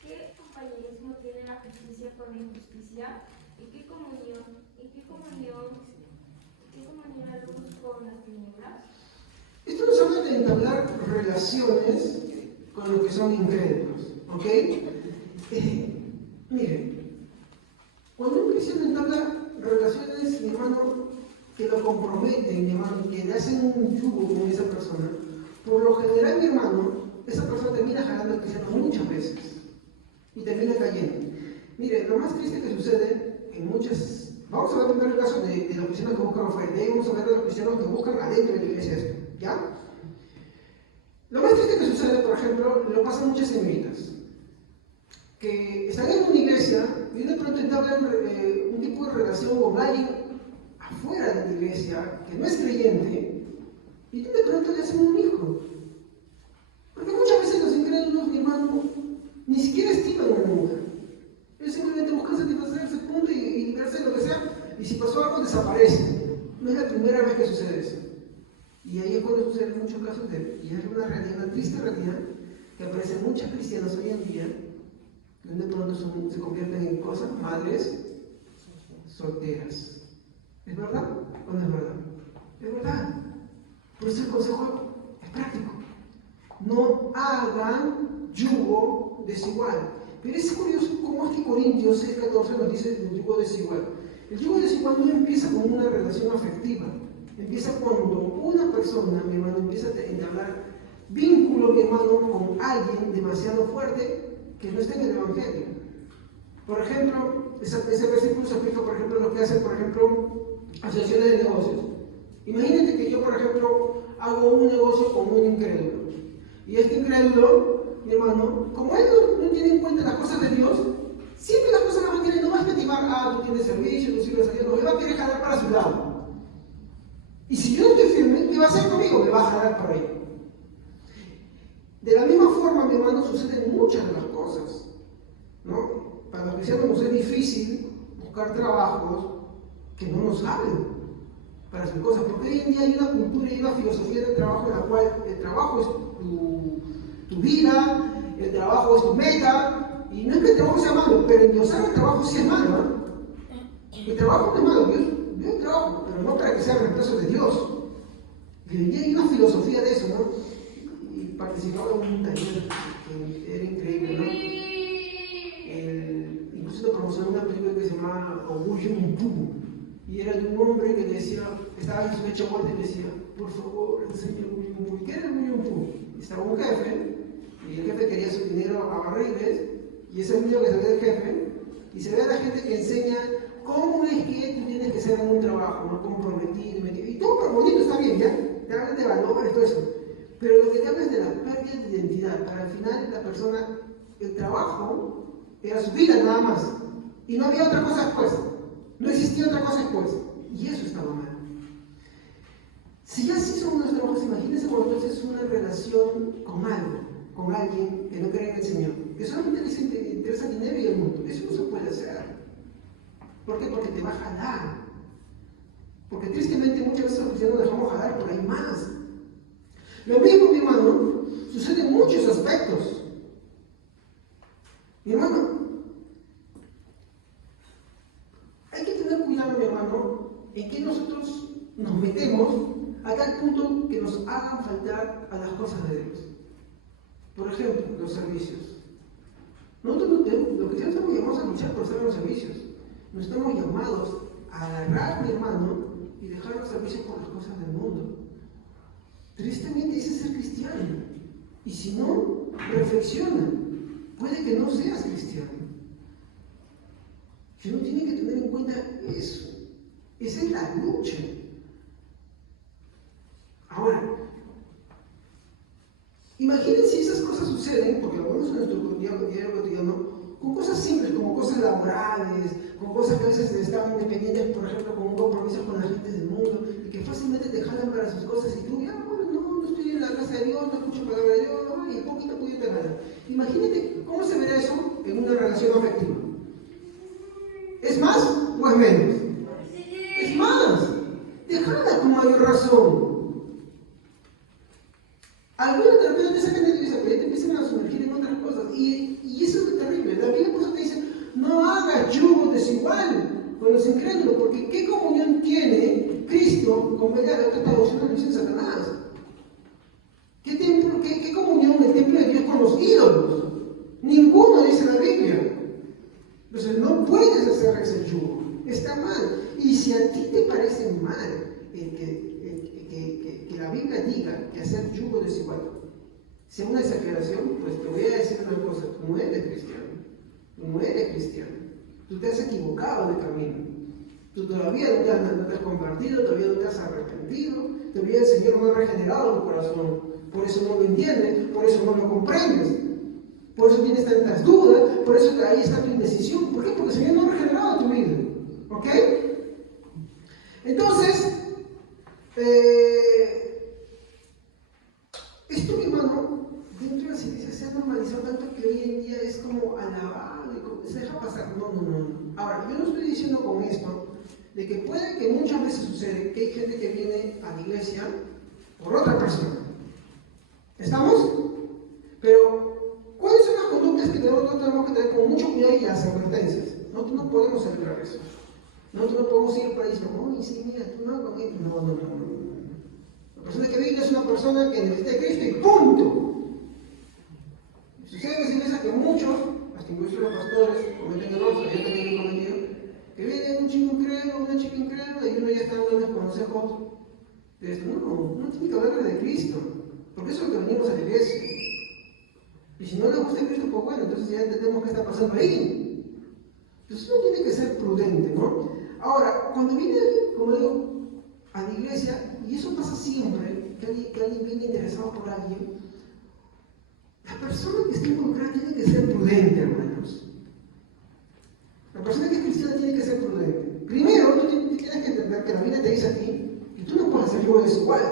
¿qué compañerismo tiene la justicia con la injusticia? ¿Y qué comunión la luz con las tinieblas? Esto nos habla de entablar relaciones con los que son incrédulos, ¿ok? Miren, cuando un cristiano entabla relaciones, mi hermano, que lo comprometen, mi hermano, que le hacen un yugo con esa persona, por lo general, mi hermano, esa persona termina jalando al cristiano muchas veces y termina cayendo. Miren, lo más triste que sucede en muchas... Vamos a ver primero el caso de los cristianos que buscan afuera, de ahí vamos a ver de los cristianos que buscan adentro de la iglesia esto, ¿ya? Lo más triste que sucede, por ejemplo, lo pasan muchas señoritas, que están en una iglesia y de pronto entablan un tipo de relación con alguien afuera de la iglesia, que no es creyente, y de pronto le hacen un hijo. Porque muchas veces los incrédulos, mi hermano, ni siquiera estiman a una mujer. Ellos simplemente buscan satisfacerse, punto, y liberarse de lo que sea, y si pasó algo, desaparece. No es la primera vez que sucede eso. Y ahí es cuando suceden muchos casos y es una realidad, una triste realidad, que aparecen muchas cristianas hoy en día, que de pronto se convierten en cosas, madres solteras. ¿Es verdad o no es verdad? Es verdad. Por eso el consejo es práctico. No hagan yugo desigual. Pero es curioso cómo es que Corintios 6:14 nos dice el yugo desigual. El yugo desigual no empieza con una relación afectiva. Empieza cuando una persona, mi hermano, empieza a entablar vínculo, mi hermano, con alguien demasiado fuerte que no está en el Evangelio. Por ejemplo, ese versículo se aplica, por ejemplo, lo que hacen, por ejemplo, asociaciones de negocios. Imagínate que yo, por ejemplo, hago un negocio con un incrédulo. Y este incrédulo, mi hermano, como él no tiene en cuenta las cosas de Dios, siempre las cosas las va a querer, no va a estimar, tú tienes servicio, tú sirves a Dios, no, él va a querer jalar para su lado. Y si yo no estoy firme, ¿qué va a hacer conmigo? Me va a jalar por ahí. De la misma forma, mi hermano, suceden muchas de las cosas, ¿no? Para los cristianos nos es difícil buscar trabajos que no nos hablen para hacer cosas, porque hoy en día hay una cultura y una filosofía del trabajo en la cual el trabajo es tu vida, el trabajo es tu meta, y no es que el trabajo sea malo, pero endiosar el trabajo sí es malo, ¿no? El trabajo no es malo, Dios trabajo, pero no para que sea reemplazo de Dios. Y hoy en día hay una filosofía de eso, ¿no? Y participaba en un taller que era increíble, ¿no? Incluso te promocionó una película que se llamaba Orgullo Impú, y era de un hombre que decía, estaba en su lecho de muerte y decía, por favor, enseñe Orgullo Impú. ¿Y qué era Orgullo Impú? Estaba un jefe, y el jefe quería su dinero a barriles, y ese niño que se ve del jefe, y se ve a la gente que enseña cómo es que tú tienes que ser en un trabajo, ¿no? Comprometido, y todo por bonito está bien, ¿ya? Te hablan de valores, todo eso. Pero lo que te habla es de la pérdida de identidad. Para al final la persona, el trabajo era su vida nada más. Y no había otra cosa después. No existía otra cosa después. Y eso estaba mal. Si así son nuestros trabajos, imagínense cuando entonces es una relación con algo, con alguien que no cree en el Señor, que solamente les interesa el dinero y el mundo. Eso no se puede hacer. ¿Por qué? Porque te va a jalar. Porque tristemente muchas veces los cristianos nos dejamos jalar por ahí más. Lo mismo, mi hermano, sucede en muchos aspectos. Mi hermano, hay que tener cuidado, mi hermano, en que nosotros nos metemos a tal punto que nos hagan faltar a las cosas de Dios. Por ejemplo, los servicios. Nosotros los cristianos estamos llamados a luchar por hacer los servicios. No estamos llamados a agarrar, mi hermano, y dejar los servicios por las cosas del mundo. Tristemente ese es ser cristiano. Y si no, reflexiona. Puede que no seas cristiano. Y uno tiene que tener en cuenta eso. Esa es la lucha. Ahora, imagínense si esas cosas suceden, porque lo vemos en nuestro diario cotidiano, con cosas simples, como cosas laborales, con cosas que a veces están dependientes, por ejemplo, con un compromiso con la gente del mundo, y que fácilmente te jalan para sus cosas, y tú, bueno, no estoy en la casa de Dios, no escucho palabra de Dios, y poquito a poquito te jalan. Imagínate cómo se verá eso en una relación afectiva. ¿Es más o es menos? Es más. Te jala con mayor razón. Algunos de repente te sacan de tu vida, pero te empiezan a sumergir en otras cosas. Y eso es lo terrible. La Biblia por eso te dice, no hagas yugo desigual con los incrédulos, porque ¿qué comunión tiene Cristo con Belial? Otra traducción lo dice Satanás. ¿Qué comunión el templo de Dios con los ídolos? Ninguno, dice la Biblia. Entonces no puedes hacer ese yugo. Está mal. Y si a ti te parece mal que la Biblia diga que hacer yugo desigual sea una exageración, pues te voy a decir una cosa, tú no eres cristiano, tú te has equivocado de camino, tú todavía no te has convertido, todavía no te has arrepentido, todavía el Señor no ha regenerado tu corazón, por eso no lo entiendes, por eso no lo comprendes, por eso tienes tantas dudas, por eso ahí está tu indecisión. ¿Por qué? Porque el Señor no ha regenerado tu vida, ¿ok? Entonces, esto, mi hermano, dentro de las iglesias se ha normalizado tanto que hoy en día es como alabado y se deja pasar. No. Ahora, yo no estoy diciendo con esto de que puede que muchas veces sucede que hay gente que viene a la iglesia por otra persona. ¿Estamos? Pero las advertencias. Nosotros no podemos celebrar eso. Nosotros no podemos ir por ahí y decir, uy, sí, mira, tú no, conmigo. No. La persona que vive es una persona que necesita de Cristo y punto. Sucede en las iglesias que muchos, hasta incluso los pastores, cometen errores, yo también lo he cometido, que viene un chico incrédulo, una chica incrédula y uno ya está dándoles consejos de esto. No tiene que hablarle de Cristo, porque eso es lo que venimos a la iglesia. Y si no le gusta Cristo, pues bueno, entonces ya entendemos qué está pasando ahí. Entonces uno tiene que ser prudente, ¿no? Ahora, cuando viene, como digo, a la iglesia, y eso pasa siempre, que alguien viene interesado por alguien, la persona que está involucrada tiene que ser prudente, hermanos. La persona que es cristiana tiene que ser prudente. Primero, tú tienes que entender que la Biblia te dice a ti, y tú no puedes hacer yugo desigual.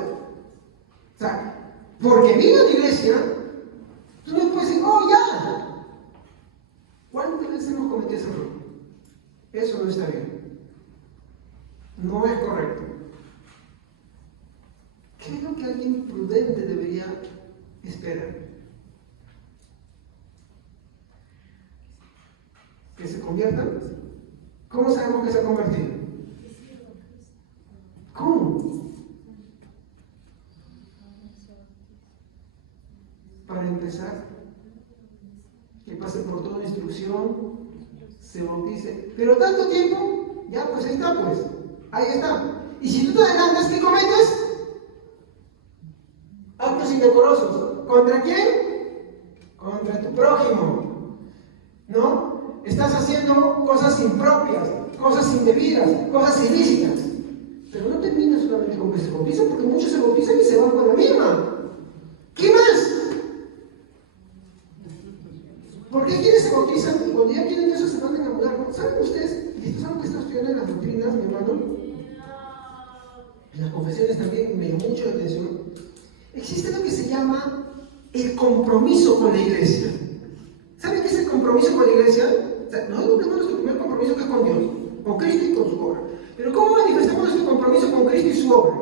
O sea, porque vino a la iglesia, tú no puedes decir, oh, ya. ¿Cuántas veces hemos cometido ese error? Eso no está bien. No es correcto. Creo que alguien prudente debería esperar. ¿Que se conviertan? ¿Cómo sabemos que se ha convertido? ¿Cómo? Para empezar, que pase por toda la instrucción, se bautice. Pero tanto tiempo, ya pues ahí está, pues. Ahí está. Y si tú te adelantas, ¿qué cometes? Actos indecorosos. ¿Contra quién? Contra tu prójimo. ¿No? Estás haciendo cosas impropias, cosas indebidas, cosas ilícitas. Pero no termina solamente con que se bautizan, porque muchos se bautizan y se van con la misma. ¿Qué más? ¿Por qué quienes se bautizan y cuando ya quieren eso se van a enamorar? ¿Saben ustedes? Y esto es algo que está estudiando en las doctrinas, mi hermano. En las confesiones también me llamó mucho la atención. Existe lo que se llama el compromiso con la iglesia. ¿Saben qué es el compromiso con la iglesia? O sea, nosotros tenemos nuestro primer compromiso que es con Dios, con Cristo y con su obra. Pero ¿cómo manifestamos nuestro compromiso con Cristo y su obra?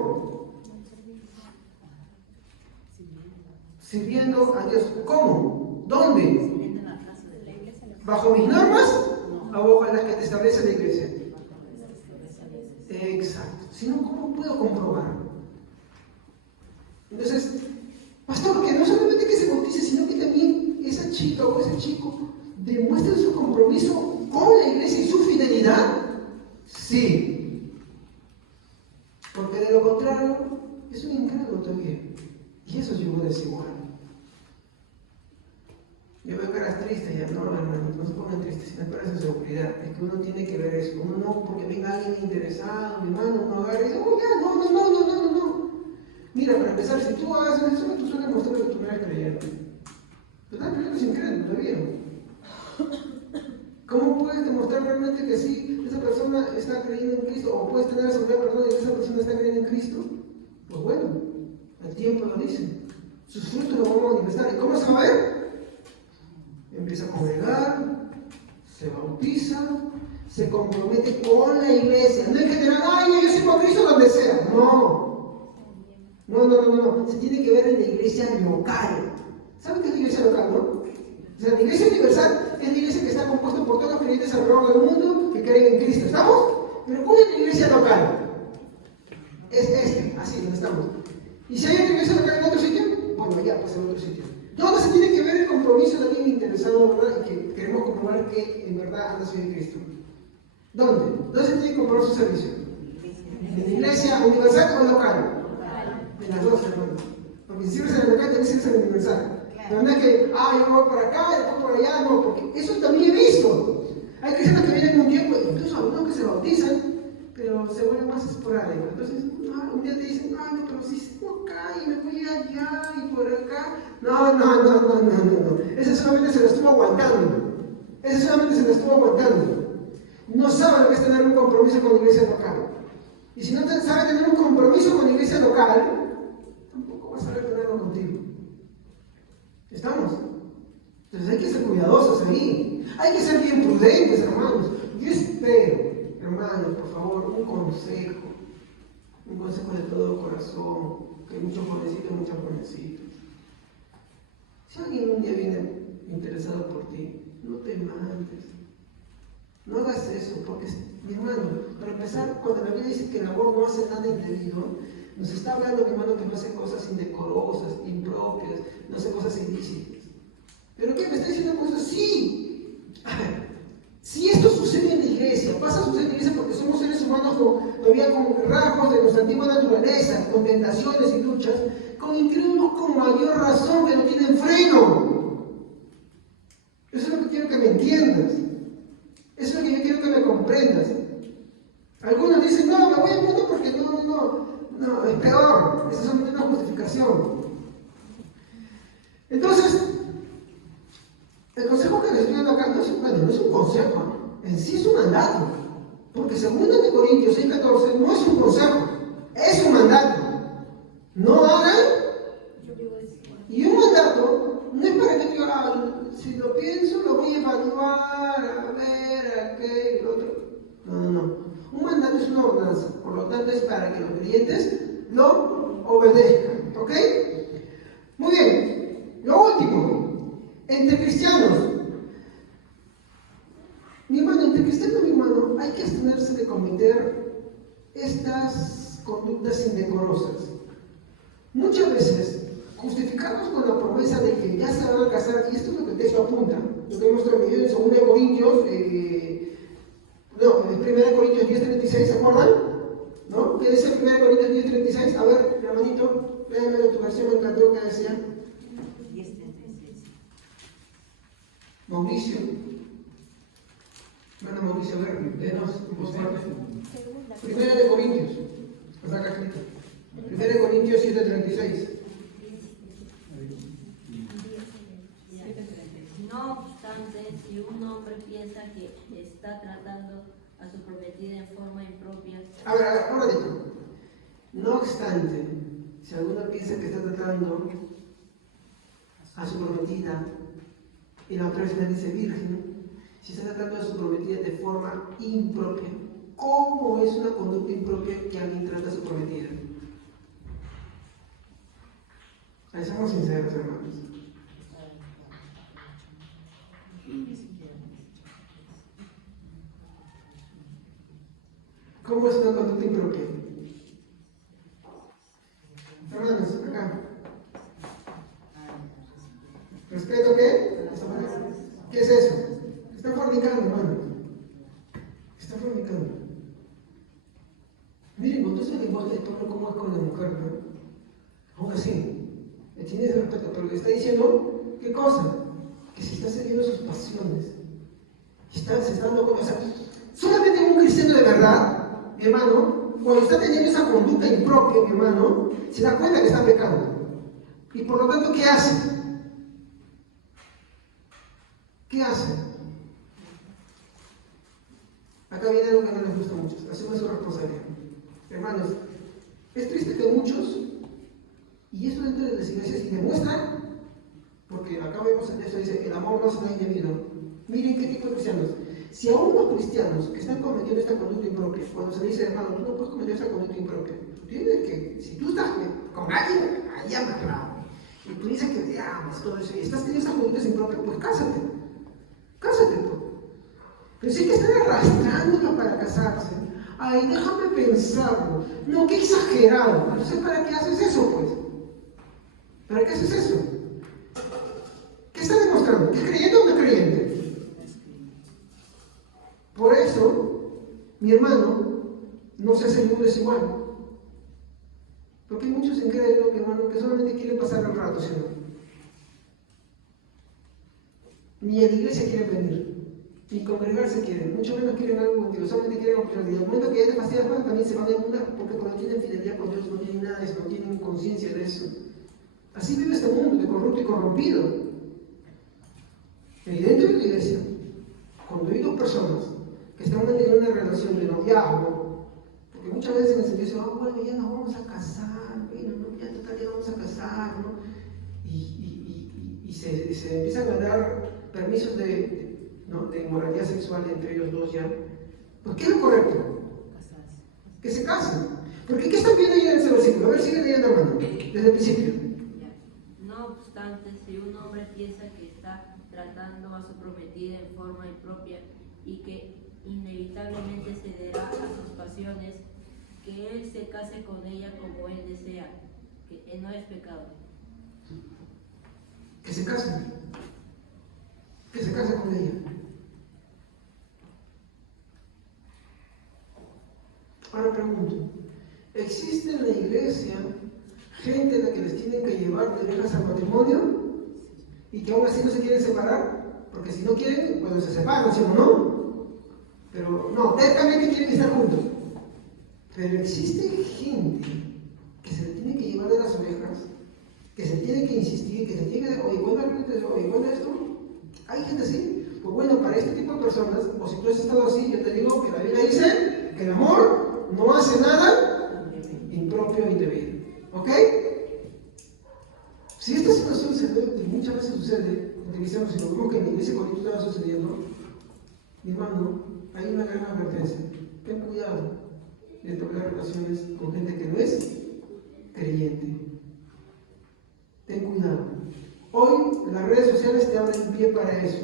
Sirviendo a Dios. ¿Cómo? ¿Dónde? ¿Bajo mis normas o bajo las que te establece la iglesia? Exacto. Si no, ¿cómo puedo comprobar? Entonces, pastor, que no solamente que se bautice, sino que también esa chica o ese chico demuestre su compromiso con la iglesia y su fidelidad. Sí. Porque de lo contrario, es un incrédulo todavía. Y eso es yugo desigual. Yo veo caras tristes, ya no, hermano, no se pongan tristes, sino para su seguridad. Es que uno tiene que ver eso. Uno no, porque venga alguien interesado, mi hermano, uno agarra y dice, oh, ya, no. Mira, para empezar, si tú hagas eso, tú solo mostrar que tú no eres creyente. Tú estás creyendo sin creer todavía. ¿Cómo puedes demostrar realmente que sí, esa persona está creyendo en Cristo? O puedes tener seguridad, perdón, de que esa persona está creyendo en Cristo. Pues bueno, el tiempo lo dice. Sus frutos lo vamos a manifestar. ¿Y cómo se va a ver? Empieza a congregar, se bautiza, se compromete con la iglesia. No hay que tener, ay, yo soy con Cristo donde sea. No. Se tiene que ver en la iglesia local. ¿Saben qué es la iglesia local, no? O sea, la iglesia universal es la iglesia que está compuesta por todos los creyentes alrededor del mundo que creen en Cristo. ¿Estamos? Pero ¿cuál es la iglesia local? Es así donde estamos. ¿Y si hay una iglesia local en otro sitio? Bueno, ya, pues en otro sitio. ¿Dónde se tiene que ver el compromiso de alguien interesado, verdad? Y que queremos comprobar que en verdad anda en Cristo. ¿Dónde? ¿Dónde se tiene que comprobar su servicio? ¿En la iglesia universal o local? En las dos, hermano. Porque si sirves en el local, también sirves en el universal. No es que, yo voy por acá, después por allá, no, porque eso también he visto. Hay cristianos que vienen un tiempo, incluso algunos que se bautizan, pero se vuelven más esporádicos. Entonces, un día te dicen, no, pero si estoy acá y me voy allá y por acá. No. Ese solamente se lo estuvo aguantando. No sabe lo que es tener un compromiso con la iglesia local. Y si no sabe tener un compromiso con la iglesia local, tampoco va a saber tenerlo contigo. ¿Estamos? Entonces hay que ser cuidadosos ahí. Hay que ser bien prudentes, hermanos. Yo espero, hermanos, por favor, un consejo de todo corazón, que muchos jovencitos. Si alguien un día viene interesado por ti, no te mandes. No hagas eso, porque, mi hermano, para empezar, cuando la Biblia dice que el amor no hace nada indebido, nos está hablando, mi hermano, que no hace cosas indecorosas, impropias, no hace cosas ilícitas. ¿Pero qué? ¿Me está diciendo cosas? Sí. A ver, si esto sucede en la iglesia, pasa a suceder en la iglesia porque somos seres humanos todavía con rasgos de nuestra antigua naturaleza, con tentaciones y luchas, con incrédulos con mayor razón que no tienen freno. Eso es lo que quiero que me entiendas. Eso es lo que yo quiero que me comprendas. Algunos dicen, no, me voy al mundo porque no, es peor. Esa es una justificación. Entonces, el consejo que les estoy dando acá no es un consejo, en sí es un mandato. Porque según de Corintios 6:14 no es un consejo, es un mandato. No hagan. Y un mandato no es para que tú si lo pienso, lo voy a evaluar, a ver, aquello, lo otro. No. Un mandato es una ordenanza, por lo tanto es para que los creyentes lo obedezcan. ¿Ok? Muy bien. Lo último, entre cristianos. Mi hermano, hay que abstenerse de cometer estas conductas indecorosas. Muchas veces justificarnos con la promesa de que ya se van a casar, y esto es lo que el texto apunta, lo que hemos traído en 2 Corintios, 1 Corintios 10:36, ¿se acuerdan? ¿No? ¿Qué dice 1 Corintios 10:36? A ver, hermanito, léame de tu versión, me encantó que decía. 10:36. Mauricio. Bueno, Mauricio, a ver, denos un poco fuerte. 1 Corintios, está acá escrito. 1 Corintios 7:36. No obstante, si un hombre piensa que está tratando a su prometida en forma impropia, A ver, un ratito. No obstante, si alguno piensa que está tratando a su prometida, y la otra versión dice virgen, si está tratando a su prometida de forma impropia, ¿cómo es una conducta impropia que alguien trata a su prometida? Ahí somos sinceros, hermanos. ¿Cómo es una conducta impropia? Hermanos, acá. ¿Respeto qué? ¿Qué es eso? Está fornicando, hermano. Está fornicando. Miren, cuando es el lenguaje de tono, ¿cómo es con la mujer, no? Aún así, le tiene ese respeto, pero le está diciendo, ¿qué cosa? Que si está cediendo sus pasiones, se está dando cuenta, o sea, solamente un cristiano de verdad, mi hermano, cuando está teniendo esa conducta impropia, mi hermano, se da cuenta que está pecando. Y por lo tanto, ¿qué hace? ¿Qué hace? Acá viene algo que no les gusta mucho, asume su responsabilidad. Hermanos, es triste que muchos, y eso dentro de las iglesias, y demuestran, porque acá vemos el texto, dice, el amor no será indebido. Miren qué tipo de cristianos. Si aún los cristianos que están cometiendo esta conducta impropia, cuando se dice, hermano, tú no puedes cometer esta conducta impropia, tú tienes que, si tú estás con alguien ahí amarrado, y tú dices que te amas, todo eso, y estás teniendo esas conductas impropias, pues cásate, pues. Pero si hay que estar arrastrándola para casarse, ay, déjame pensarlo, no, qué exagerado. Entonces, ¿para qué haces eso, pues? ¿Para qué haces eso? ¿Qué está demostrando? ¿Es creyente o no es creyente? Por eso, mi hermano, no se hace el mundo desigual. Porque hay muchos incrédulos, mi hermano, que solamente quieren pasar el rato, ¿sí o no? Ni a la iglesia quieren venir, ni congregarse quieren, mucho menos quieren algo contigo, solamente quieren oportunidad. Y al momento que ya te fastidias más, también se van a inundar, porque cuando tienen fidelidad con Dios, no tienen nada de eso, no tienen conciencia de eso. Así vive este mundo de corrupto y corrompido. Y dentro de la iglesia, cuando hay dos personas que están manteniendo una relación de noviazgo, porque muchas veces en el sentido dicen, bueno, ya nos vamos a casar, bueno, ¿no? Ya total, ya vamos a casar, ¿no? Y se empiezan a dar permisos de inmoralidad sexual entre ellos dos ya. Pues, ¿qué es lo correcto? Que se casen. Porque ¿qué están viendo ahí en ese versículo? A ver, sigue leyendo, hermano, desde el principio. no obstante, si un hombre piensa que está tratando a su prometida en forma impropia y que inevitablemente cederá a sus pasiones, que él se case con ella como él desea, que no es pecado. Que se case con ella. Ahora pregunto, ¿existe en la iglesia gente a la que les tienen que llevar de hijas al matrimonio y que aún así no se quieren separar? Porque si no quieren, bueno, se separan, ¿sí o no? Pero no, tercamente quieren estar juntos. Pero existe gente que se le tiene que llevar de las orejas, que se tiene que insistir, que se tiene que, oye, bueno esto. Hay gente así. Pues bueno, para este tipo de personas, o si tú has estado así, yo te digo que la Biblia dice que el amor no hace nada impropio o indebido. ¿Ok? Si esta situación se ve, y muchas veces sucede, en cristianos, si lo vemos que en la iglesia con esto estaba sucediendo, mi hermano, hay una gran advertencia. Ten cuidado de tocar relaciones con gente que no es creyente. Ten cuidado. Hoy las redes sociales te abren pie para eso.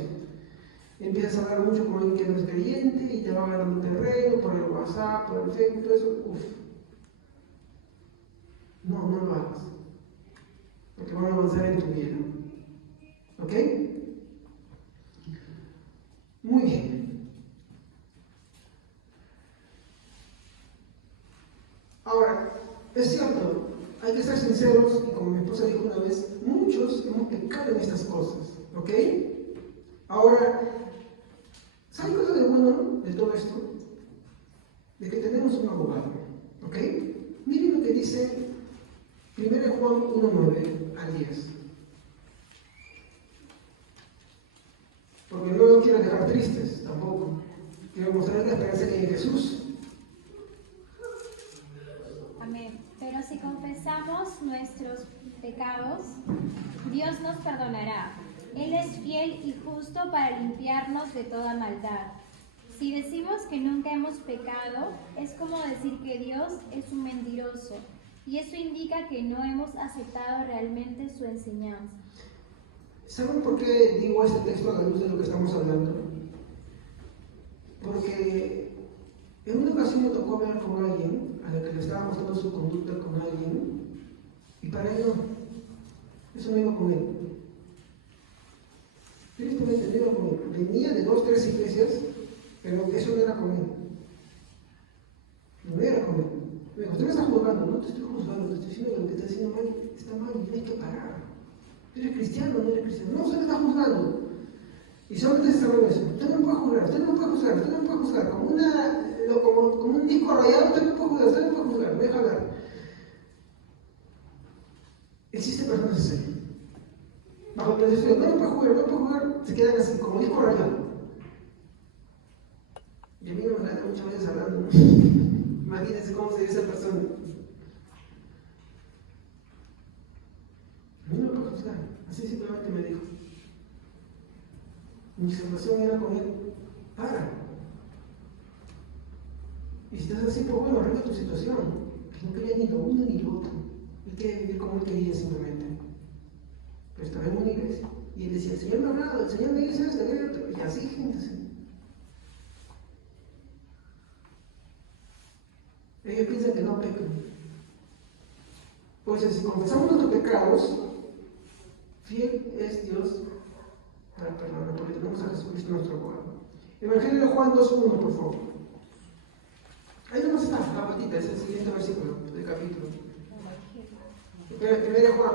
Empiezas a hablar mucho con alguien que no es creyente y te va ganando terreno por el WhatsApp, por el Facebook, todo eso. Uf. No lo hagas. Porque van a avanzar en tu vida. ¿Ok? Muy bien. Ahora, es cierto, hay que ser sinceros, y como mi esposa dijo una vez, muchos hemos pecado en estas cosas. ¿Ok? Ahora, ¿saben cosa de bueno de todo esto? De que tenemos un abogado. ¿Ok? Miren lo que dice 1 Juan 1:9 al 10. Porque no los quiero dejar tristes tampoco. Quiero mostrarles la esperanza que hay en Jesús. Amén. Pero si confesamos nuestros pecados, Dios nos perdonará. Él es fiel y justo para limpiarnos de toda maldad. Si decimos que nunca hemos pecado, es como decir que Dios es un mentiroso, y eso indica que no hemos aceptado realmente su enseñanza. ¿Saben por qué digo este texto a la luz de lo que estamos hablando? Porque en una ocasión me tocó hablar con alguien a la que le estaba mostrando su conducta con alguien, y para él no, eso no iba con él. Tristemente no iba con él. Venía de 2, 3 iglesias, pero eso no era con él. No era con él. Me dijo, usted me está juzgando. No te estoy juzgando, te estoy diciendo que lo que está haciendo mal está mal y tienes que parar. ¿Eres cristiano o no eres cristiano? No, usted me está juzgando. Y solamente se sabe eso. Usted no me puede juzgar, usted no me puede juzgar, usted no me puede juzgar. Como un disco rayado, usted no me puede juzgar, usted no me puede juzgar, me deja hablar. Existen personas así. Bajo el precepto, no me puede jugar, no me puede jugar, se quedan así, como disco rayado. Y a mí no me gana muchas veces hablando. Imagínense cómo sería esa persona. A mí no me puede juzgar, así simplemente me dijo. Mi observación era con él, para. Y si estás así, pues bueno, arregla tu situación. Que no quería ni lo uno ni lo otro. Él quería vivir como él quería simplemente. Pero estaba en una iglesia. Y él decía, el Señor me ha hablado, el Señor me dice esto, y así, gente, así. Ellos piensan que no pecan. Pues si confesamos nuestros pecados, fiel es Dios para perdonar, porque tenemos a Jesucristo nuestro abogado. Evangelio de Juan 2:1, por favor. Ahí nomás está, la vueltita, es el siguiente versículo del capítulo. Primera Juan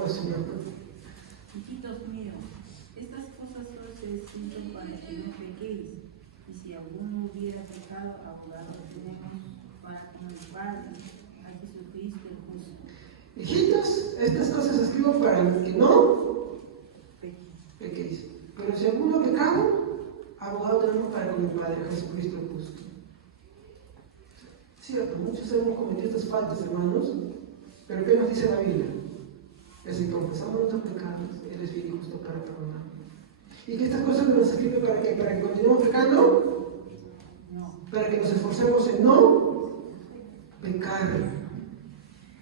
2:1. Hijitos míos, estas cosas solo se dicen para que no pequéis, y si alguno hubiera pecado, abogado tenemos para con el Padre, a Jesucristo el justo. Hijitos, estas cosas escribo para que no pequéis. Pero si alguno ha pecado, abogado tenemos para con el Padre, Jesucristo el justo. Cierto, muchos hemos cometido estas faltas, hermanos, pero ¿qué nos dice la Biblia? Que si confesamos nuestros pecados, Él es fiel y justo para perdonar. ¿Y que estas cosas nos escribe para qué? ¿Para que continuemos pecando? No. Para que nos esforcemos en no pecar.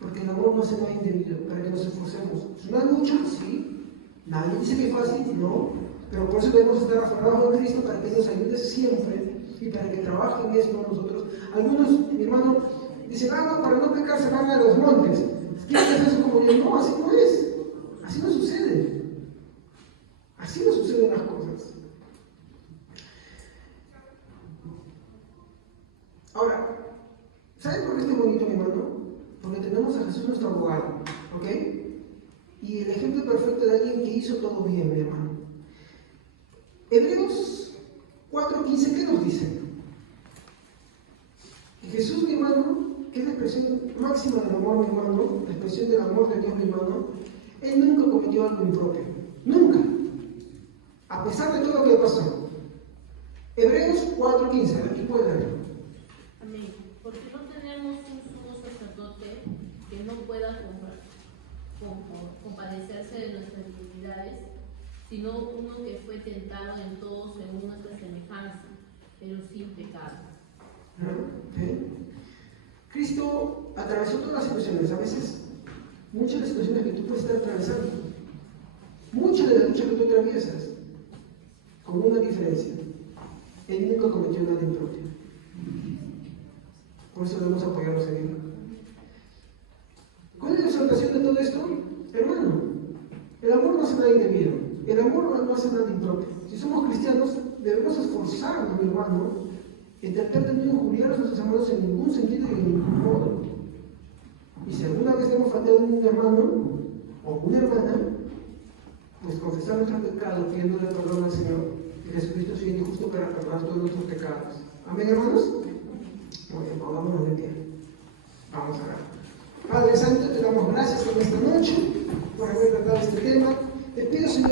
Porque el amor no se va indebido, para que nos esforcemos. ¿Es una lucha? Sí. Nadie dice que es fácil, no. Pero por eso debemos estar aferrados a Cristo para que nos ayude siempre y para que trabajen eso con nosotros. Algunos, mi hermano, dicen, no, para no pecar se van a los montes. ¿Quieren hacer eso como yo? No, así no es. Así no sucede. Así no suceden las cosas. Ahora, ¿saben por qué es bonito, mi hermano? Porque tenemos a Jesús nuestro abogado, ¿ok? Y el ejemplo perfecto de alguien que hizo todo bien, mi hermano. Hebreos 4:15, ¿qué nos dice? Que Jesús, mi hermano, que es la expresión máxima del amor, mi hermano, la expresión del amor de Dios, mi hermano, Él nunca cometió algo impropio. Nunca. A pesar de todo lo que pasó. Hebreos 4:15, aquí puede leer. Amén. Porque no tenemos un sumo sacerdote que no pueda compadecerse de nuestras debilidades, sino uno que fue tentado en todo según nuestra semejanza, pero sin pecado. ¿Okay? Cristo atravesó todas las situaciones, a veces, muchas de las situaciones que tú puedes estar atravesando, muchas de las luchas que tú atraviesas, con una diferencia: Él nunca cometió nada impropio. Por eso debemos apoyarnos en Él. ¿Cuál es la exaltación de todo esto? Hermano, el amor no hace nada indebido, el amor no hace nada impropio. Si somos cristianos, debemos esforzarnos, mi hermano, en tratar de no injuriar a nuestros hermanos en ningún sentido y en ningún modo. Y si alguna vez hemos faltado a un hermano o una hermana, pues confesar nuestros pecados, pidiéndole perdón al Señor, y Jesucristo es fiel y justo para perdonar todos nuestros pecados. Amén, hermanos. Muy bien, pongámonos de pie. Vamos a orar. Padre Santo, te damos gracias en esta noche por haber tratado este tema. Te pido, Señor,